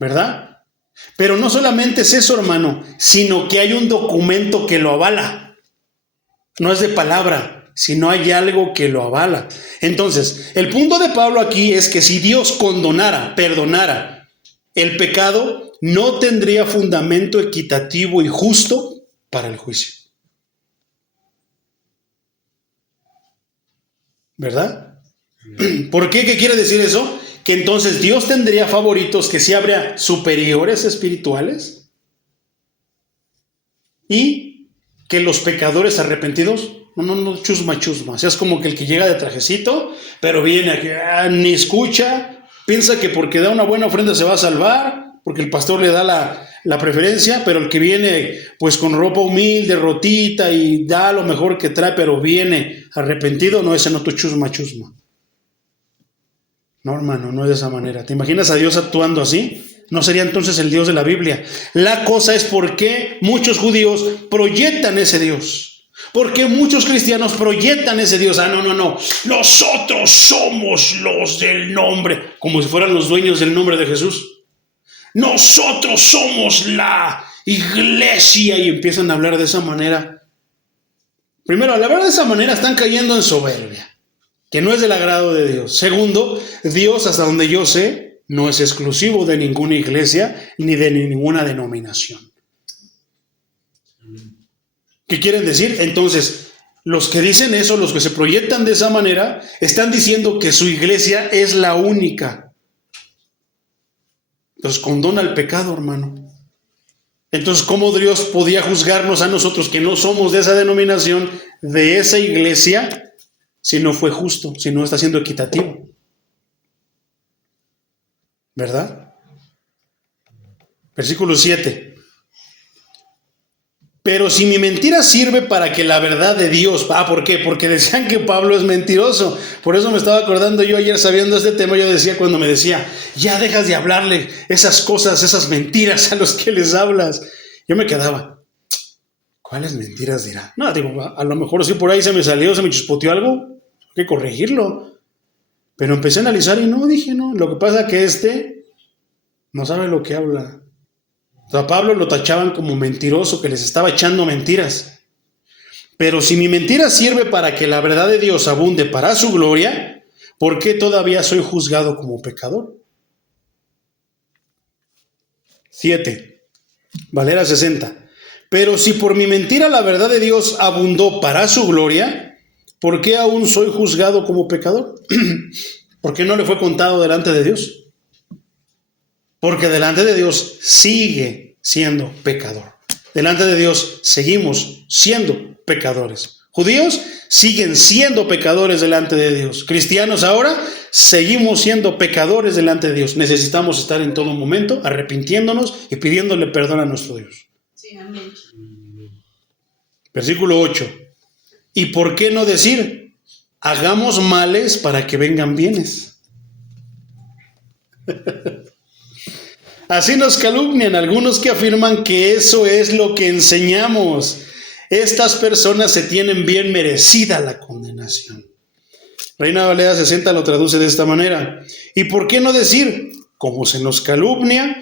¿Verdad? Pero no solamente es eso, hermano, sino que hay un documento que lo avala. No es de palabra, sino hay algo que lo avala. Entonces, el punto de Pablo aquí es que si Dios condonara, perdonara el pecado, no tendría fundamento equitativo y justo para el juicio. ¿verdad? ¿Por qué? ¿Qué quiere decir eso? Que entonces Dios tendría favoritos, que sí habría superiores espirituales y que los pecadores arrepentidos, no, chusma, chusma. O sea, es como que el que llega de trajecito, pero viene aquí, ni escucha, piensa que porque da una buena ofrenda se va a salvar, porque el pastor le da la preferencia, pero el que viene pues con ropa humilde, rotita y da lo mejor que trae, pero viene arrepentido, no, ese no tu chusma, chusma. No, hermano, no es de esa manera. ¿Te imaginas a Dios actuando así? No sería entonces el Dios de la Biblia. La cosa es por qué muchos judíos proyectan ese Dios. ¿Por qué muchos cristianos proyectan ese Dios? No. Nosotros somos los del nombre, como si fueran los dueños del nombre de Jesús. Nosotros somos la iglesia y empiezan a hablar de esa manera. Primero, al hablar de esa manera están cayendo en soberbia, que no es del agrado de Dios. Segundo, Dios, hasta donde yo sé, no es exclusivo de ninguna iglesia ni de ninguna denominación. ¿Qué quieren decir? Entonces, los que dicen eso, los que se proyectan de esa manera, están diciendo que su iglesia es la única. Entonces, condona el pecado, hermano. Entonces, ¿cómo Dios podía juzgarnos a nosotros que no somos de esa denominación, de esa iglesia, si no fue justo, si no está siendo equitativo? ¿Verdad? Versículo 7. Pero si mi mentira sirve para que la verdad de Dios... ¿por qué? Porque decían que Pablo es mentiroso. Por eso me estaba acordando yo ayer sabiendo este tema, yo decía cuando me decía, ya dejas de hablarle esas cosas, esas mentiras a los que les hablas. Yo me quedaba, ¿cuáles mentiras dirá? No, digo, a lo mejor sí por ahí se me salió, se me chispoteó algo, hay que corregirlo. Pero empecé a analizar y dije, lo que pasa es que no sabe lo que habla. O sea, a Pablo lo tachaban como mentiroso, que les estaba echando mentiras. Pero si mi mentira sirve para que la verdad de Dios abunde para su gloria, ¿por qué todavía soy juzgado como pecador? 7. Valera 60. Pero si por mi mentira la verdad de Dios abundó para su gloria, ¿por qué aún soy juzgado como pecador? ¿Por qué no le fue contado delante de Dios? Porque delante de Dios sigue siendo pecador. Delante de Dios seguimos siendo pecadores. Judíos siguen siendo pecadores delante de Dios. Cristianos ahora seguimos siendo pecadores delante de Dios. Necesitamos estar en todo momento arrepintiéndonos y pidiéndole perdón a nuestro Dios. Sí, amén. Versículo 8. ¿Y por qué no decir, hagamos males para que vengan bienes? Así nos calumnian algunos que afirman que eso es lo que enseñamos. Estas personas se tienen bien merecida la condenación. Reina Valera 60 lo traduce de esta manera. ¿Y por qué no decir, como se nos calumnia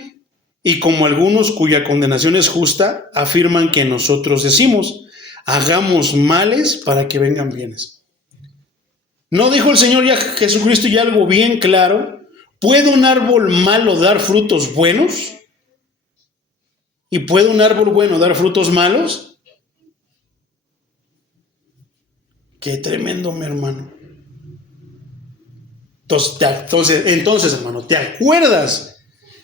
y como algunos cuya condenación es justa, afirman que nosotros decimos, hagamos males para que vengan bienes? ¿No dijo el Señor ya Jesucristo ya algo bien claro? ¿Puede un árbol malo dar frutos buenos? ¿Y puede un árbol bueno dar frutos malos? Qué tremendo, mi hermano. Entonces, hermano, ¿te acuerdas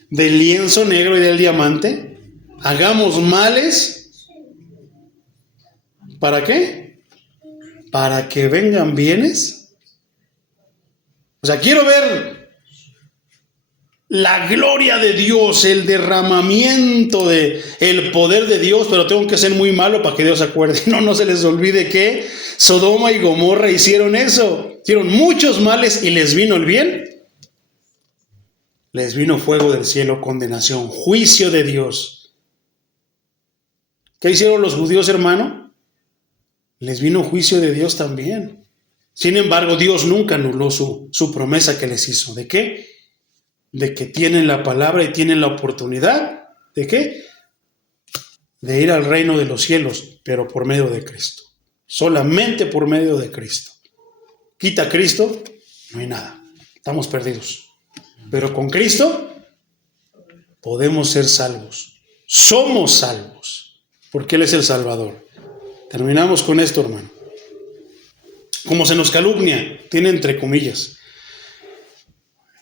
del lienzo negro y del diamante? Hagamos males. ¿Para qué? Para que vengan bienes. O sea, quiero ver la gloria de Dios, el derramamiento del poder de Dios, pero tengo que ser muy malo para que Dios se acuerde. No se les olvide que Sodoma y Gomorra hicieron eso. Hicieron muchos males y les vino el bien. Les vino fuego del cielo, condenación, juicio de Dios. ¿Qué hicieron los judíos, hermano? Les vino juicio de Dios también. Sin embargo, Dios nunca anuló su promesa que les hizo. ¿De qué? De que tienen la palabra y tienen la oportunidad, ¿de qué? De ir al reino de los cielos, pero por medio de Cristo. Solamente por medio de Cristo. Quita a Cristo, no hay nada. Estamos perdidos. Pero con Cristo podemos ser salvos. Somos salvos, porque Él es el Salvador. Terminamos con esto, hermano. como se nos calumnia, tiene entre comillas.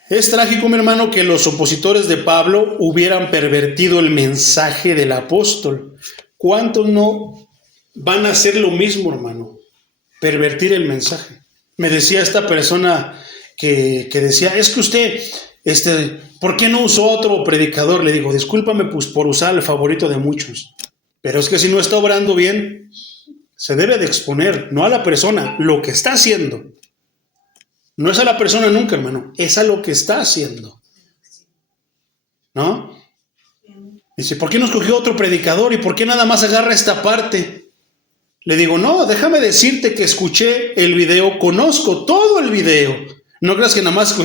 Es trágico, mi hermano, que los opositores de Pablo hubieran pervertido el mensaje del apóstol. ¿Cuántos no van a hacer lo mismo, hermano? Pervertir el mensaje. Me decía esta persona que decía, es que usted, ¿por qué no usó otro predicador? Le digo, discúlpame pues, por usar el favorito de muchos. Pero es que si no está obrando bien, se debe de exponer, no a la persona, lo que está haciendo. No es a la persona nunca, hermano, es a lo que está haciendo. ¿No? Dice, ¿por qué no escogió otro predicador? ¿Y por qué nada más agarra esta parte? Le digo, no, déjame decirte que escuché el video, conozco todo el video. No creas que nada más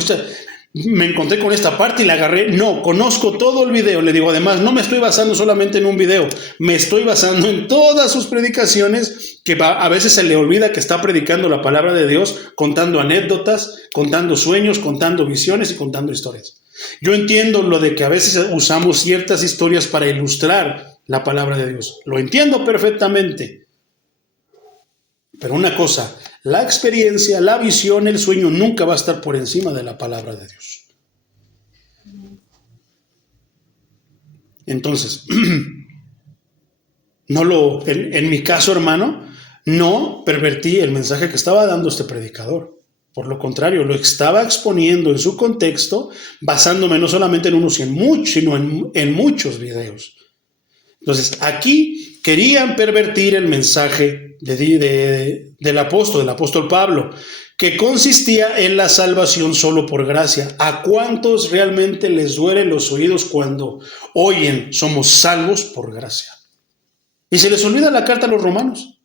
me encontré con esta parte y la agarré. No, conozco todo el video. Le digo, además, no me estoy basando solamente en un video, me estoy basando en todas sus predicaciones, que a veces se le olvida que está predicando la palabra de Dios, contando anécdotas, contando sueños, contando visiones y contando historias. Yo entiendo lo de que a veces usamos ciertas historias para ilustrar la palabra de Dios. Lo entiendo perfectamente. Pero una cosa, la experiencia, la visión, el sueño nunca va a estar por encima de la palabra de Dios. Entonces, en mi caso, hermano, no pervertí el mensaje que estaba dando este predicador. Por lo contrario, lo estaba exponiendo en su contexto, basándome no solamente en uno, sino en muchos videos. Entonces, aquí querían pervertir el mensaje del apóstol Pablo, que consistía en la salvación solo por gracia. ¿A cuántos realmente les duelen los oídos cuando oyen somos salvos por gracia? Y se les olvida la carta a los romanos,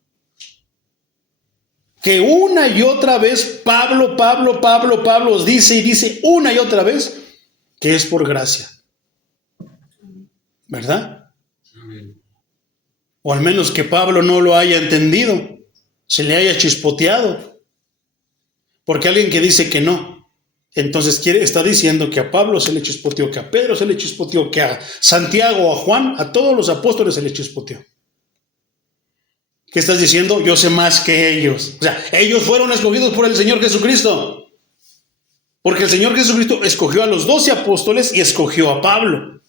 que una y otra vez Pablo os dice y dice una y otra vez que es por gracia. ¿Verdad? O al menos que Pablo no lo haya entendido, se le haya chispoteado. Porque alguien que dice que no, entonces está diciendo que a Pablo se le chispoteó, que a Pedro se le chispoteó, que a Santiago, a Juan, a todos los apóstoles se le chispoteó. ¿Qué estás diciendo? Yo sé más que ellos. O sea, ellos fueron escogidos por el Señor Jesucristo. Porque el Señor Jesucristo escogió a los 12 apóstoles y escogió a Pablo.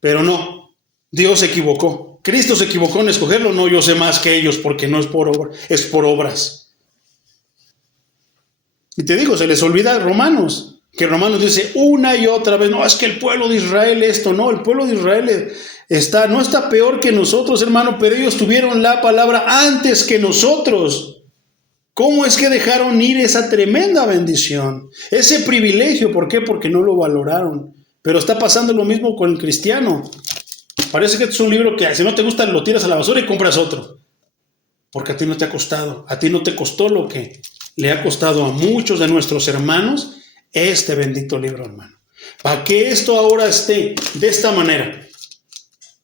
Pero no, Dios se equivocó. Cristo se equivocó en escogerlo. No, yo sé más que ellos porque no es por obra, es por obras. Y te digo, se les olvida Romanos, que Romanos dice una y otra vez, no, es que el pueblo de Israel esto, no, el pueblo de Israel no está peor que nosotros, hermano, pero ellos tuvieron la palabra antes que nosotros. ¿Cómo es que dejaron ir esa tremenda bendición? Ese privilegio, ¿por qué? Porque no lo valoraron. Pero está pasando lo mismo con el cristiano. Parece que es un libro que si no te gusta lo tiras a la basura y compras otro. Porque a ti no te ha costado. A ti no te costó lo que le ha costado a muchos de nuestros hermanos este bendito libro, hermano. Para que esto ahora esté de esta manera,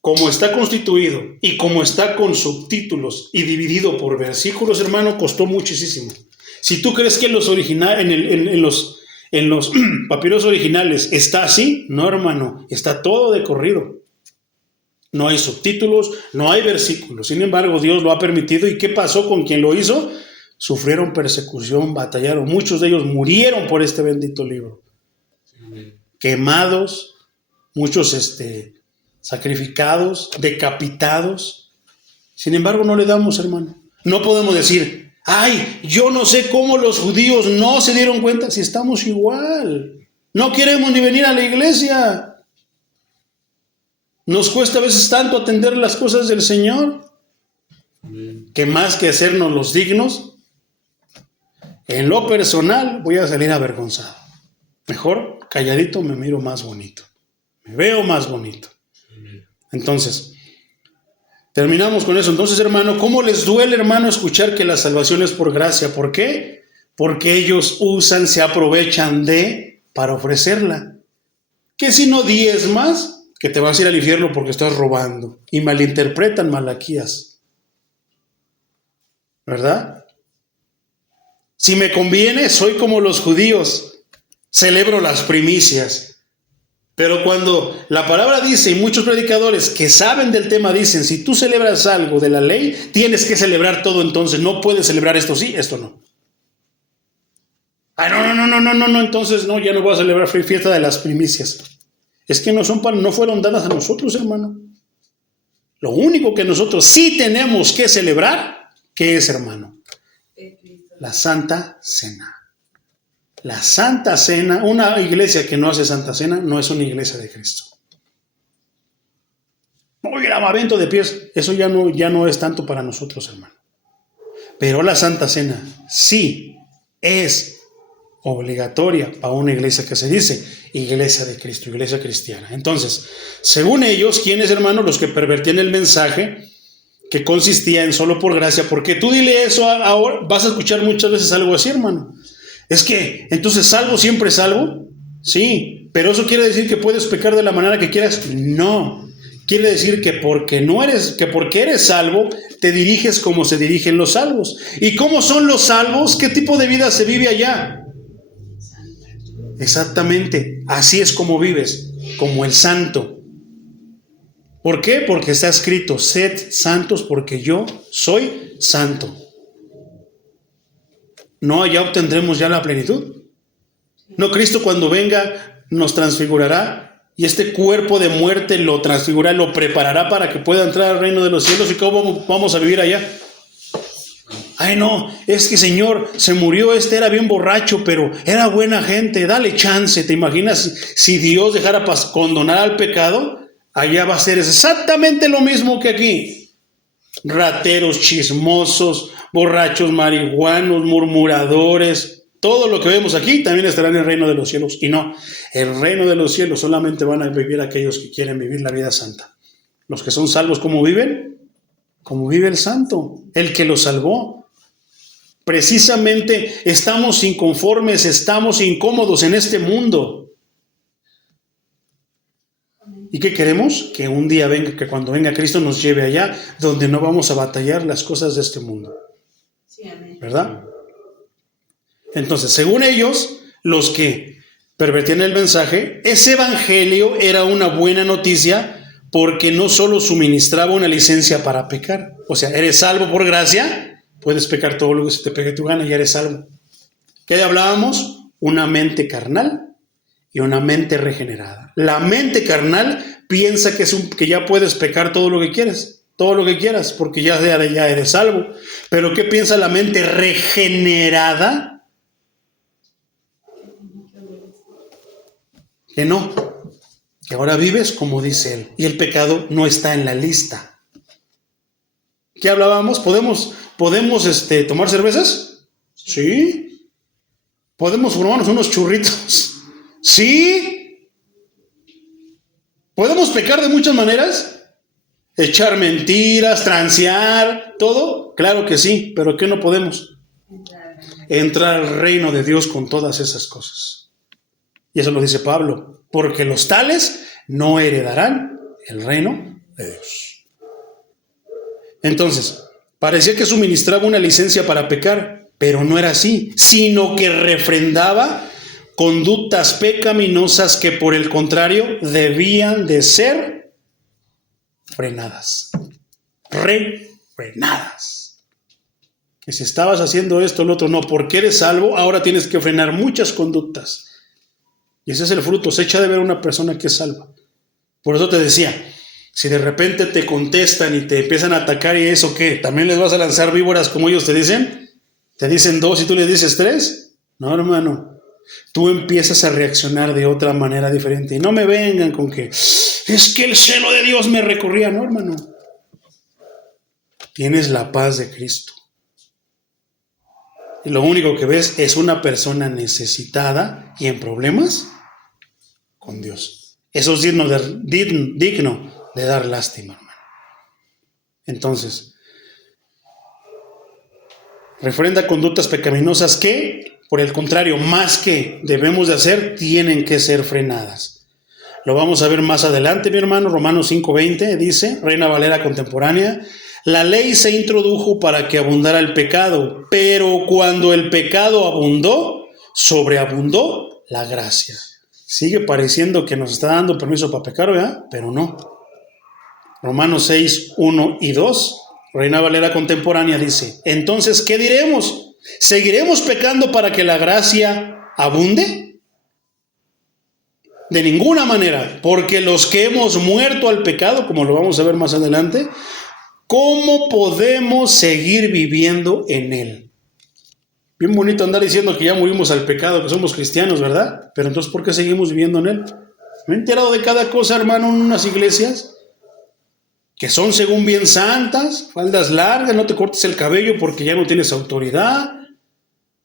como está constituido y como está con subtítulos y dividido por versículos, hermano, costó muchísimo. Si tú crees que en los papiros originales está así, no, hermano, está todo de corrido. No hay subtítulos, no hay versículos. Sin embargo, Dios lo ha permitido. ¿Y qué pasó con quien lo hizo? Sufrieron persecución, batallaron. Muchos de ellos murieron por este bendito libro. Quemados, muchos sacrificados, decapitados. Sin embargo, no le damos, hermano. No podemos decir, ay, yo no sé cómo los judíos no se dieron cuenta si estamos igual. No queremos ni venir a la iglesia. Nos cuesta a veces tanto atender las cosas del Señor, que más que hacernos los dignos, en lo personal voy a salir avergonzado. Mejor calladito me miro más bonito. Me veo más bonito. Entonces, terminamos con eso. Entonces, hermano, ¿cómo les duele, hermano, escuchar que la salvación es por gracia? ¿Por qué? Porque ellos se aprovechan para ofrecerla. ¿Qué si no diezmas? Que te vas a ir al infierno porque estás robando. Y malinterpretan Malaquías. ¿Verdad? Si me conviene, soy como los judíos. Celebro las primicias. Pero cuando la palabra dice, y muchos predicadores que saben del tema dicen, si tú celebras algo de la ley, tienes que celebrar todo, entonces no puedes celebrar esto sí, esto no. Ay, no, entonces no, ya no voy a celebrar fiesta de las primicias. Es que no fueron dadas a nosotros, hermano. Lo único que nosotros sí tenemos que celebrar, ¿qué es, hermano? La Santa Cena. La Santa Cena, una iglesia que no hace Santa Cena, no es una iglesia de Cristo. Oye, el lavamiento de pies, eso ya no es tanto para nosotros, hermano. Pero la Santa Cena sí es obligatoria para una iglesia que se dice iglesia de Cristo, iglesia cristiana. Entonces, según ellos, ¿quiénes, hermano? Los que pervertían el mensaje que consistía en solo por gracia, porque tú dile eso ahora, vas a escuchar muchas veces algo así, hermano. Es que, entonces, ¿salvo siempre salvo? Sí, pero ¿eso quiere decir que puedes pecar de la manera que quieras? No. Quiere decir que porque eres salvo, te diriges como se dirigen los salvos. ¿Y cómo son los salvos? ¿Qué tipo de vida se vive allá? Exactamente, así es como vives, como el santo. ¿Por qué? Porque está escrito, sed santos porque yo soy santo. No, allá obtendremos ya la plenitud. No, Cristo cuando venga nos transfigurará y este cuerpo de muerte lo transfigurará, lo preparará para que pueda entrar al reino de los cielos. ¿Y cómo vamos a vivir allá? Ay, no, es que Señor, se murió, era bien borracho, pero era buena gente, dale chance. ¿Te imaginas si Dios dejara condonar al pecado? Allá va a ser exactamente lo mismo que aquí. Rateros, chismosos, borrachos, marihuanos, murmuradores, todo lo que vemos aquí también estará en el reino de los cielos. Y no, el reino de los cielos solamente van a vivir aquellos que quieren vivir la vida santa. Los que son salvos, ¿cómo viven? Como vive el santo, el que los salvó. Precisamente estamos inconformes, estamos incómodos en este mundo. ¿Y qué queremos? Que un día venga, que cuando venga Cristo nos lleve allá, donde no vamos a batallar las cosas de este mundo. Sí, amén. ¿Verdad? Entonces, según ellos, los que pervertían el mensaje, ese evangelio era una buena noticia porque no solo suministraba una licencia para pecar. O sea, eres salvo por gracia, puedes pecar todo lo que se te pegue tu gana y eres salvo. ¿Qué hablábamos? Una mente carnal y una mente regenerada. La mente carnal piensa que ya puedes pecar todo lo que quieras, porque ya eres salvo. Pero ¿qué piensa la mente regenerada? Que no, que ahora vives como dice él, y el pecado no está en la lista. ¿Qué hablábamos? ¿Podemos tomar cervezas? Sí. ¿Podemos formarnos unos churritos? Sí. ¿Podemos pecar de muchas maneras? ¿Echar mentiras, transear, todo? Claro que sí, pero ¿qué no podemos? Entrar al reino de Dios con todas esas cosas. Y eso lo dice Pablo, porque los tales no heredarán el reino de Dios. Entonces, parecía que suministraba una licencia para pecar, pero no era así, sino que refrendaba conductas pecaminosas que por el contrario debían de ser frenadas. Refrenadas. Que si estabas haciendo esto, lo otro, no, porque eres salvo, ahora tienes que frenar muchas conductas. Y ese es el fruto, se echa de ver una persona que es salva. Por eso te decía, si de repente te contestan y te empiezan a atacar y eso, ¿qué? ¿También les vas a lanzar víboras como ellos te dicen? ¿Te dicen 2 y tú les dices 3? No, hermano. Tú empiezas a reaccionar de otra manera diferente. Y no me vengan con que es que el celo de Dios me recorría. No, hermano. Tienes la paz de Cristo. Y lo único que ves es una persona necesitada y en problemas con Dios. Eso es digno de dar lástima, hermano. Entonces, refrenda conductas pecaminosas que, por el contrario, más que debemos de hacer, tienen que ser frenadas. Lo vamos a ver más adelante, mi hermano. Romanos 5:20 dice, Reina Valera contemporánea, la ley se introdujo para que abundara el pecado, pero cuando el pecado abundó, sobreabundó la gracia. Sigue pareciendo que nos está dando permiso para pecar, ¿verdad? Pero no. Romanos 6, 1 y 2, Reina Valera contemporánea dice, entonces, ¿qué diremos? ¿Seguiremos pecando para que la gracia abunde? De ninguna manera, porque los que hemos muerto al pecado, como lo vamos a ver más adelante, ¿cómo podemos seguir viviendo en él? Bien bonito andar diciendo que ya morimos al pecado, que somos cristianos, ¿verdad? Pero entonces, ¿por qué seguimos viviendo en él? Me he enterado de cada cosa, hermano, en unas iglesias que son según bien santas, faldas largas, no te cortes el cabello porque ya no tienes autoridad,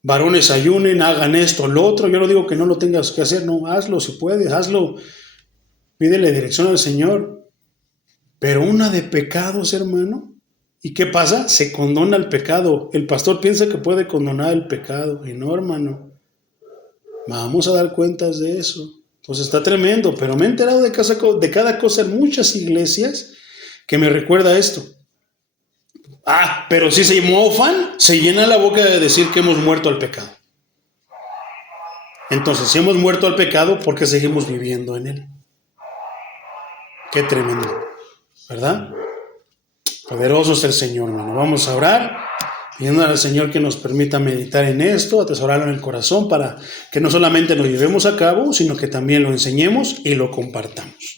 varones ayunen, hagan esto, lo otro. Yo no digo que no lo tengas que hacer, no, hazlo si puedes, hazlo, pídele dirección al Señor. Pero una de pecados, hermano, ¿y qué pasa? Se condona el pecado. El pastor piensa que puede condonar el pecado, y no, hermano. Vamos a dar cuentas de eso. Entonces está tremendo, pero me he enterado de cada cosa en muchas iglesias que me recuerda esto. Pero si se mofan, se llena la boca de decir que hemos muerto al pecado. Entonces, si hemos muerto al pecado, ¿por qué seguimos viviendo en él? Qué tremendo, ¿verdad? Poderoso es el Señor, hermano. Vamos a orar, pidiendo al Señor que nos permita meditar en esto, atesorarlo en el corazón, para que no solamente lo llevemos a cabo, sino que también lo enseñemos y lo compartamos.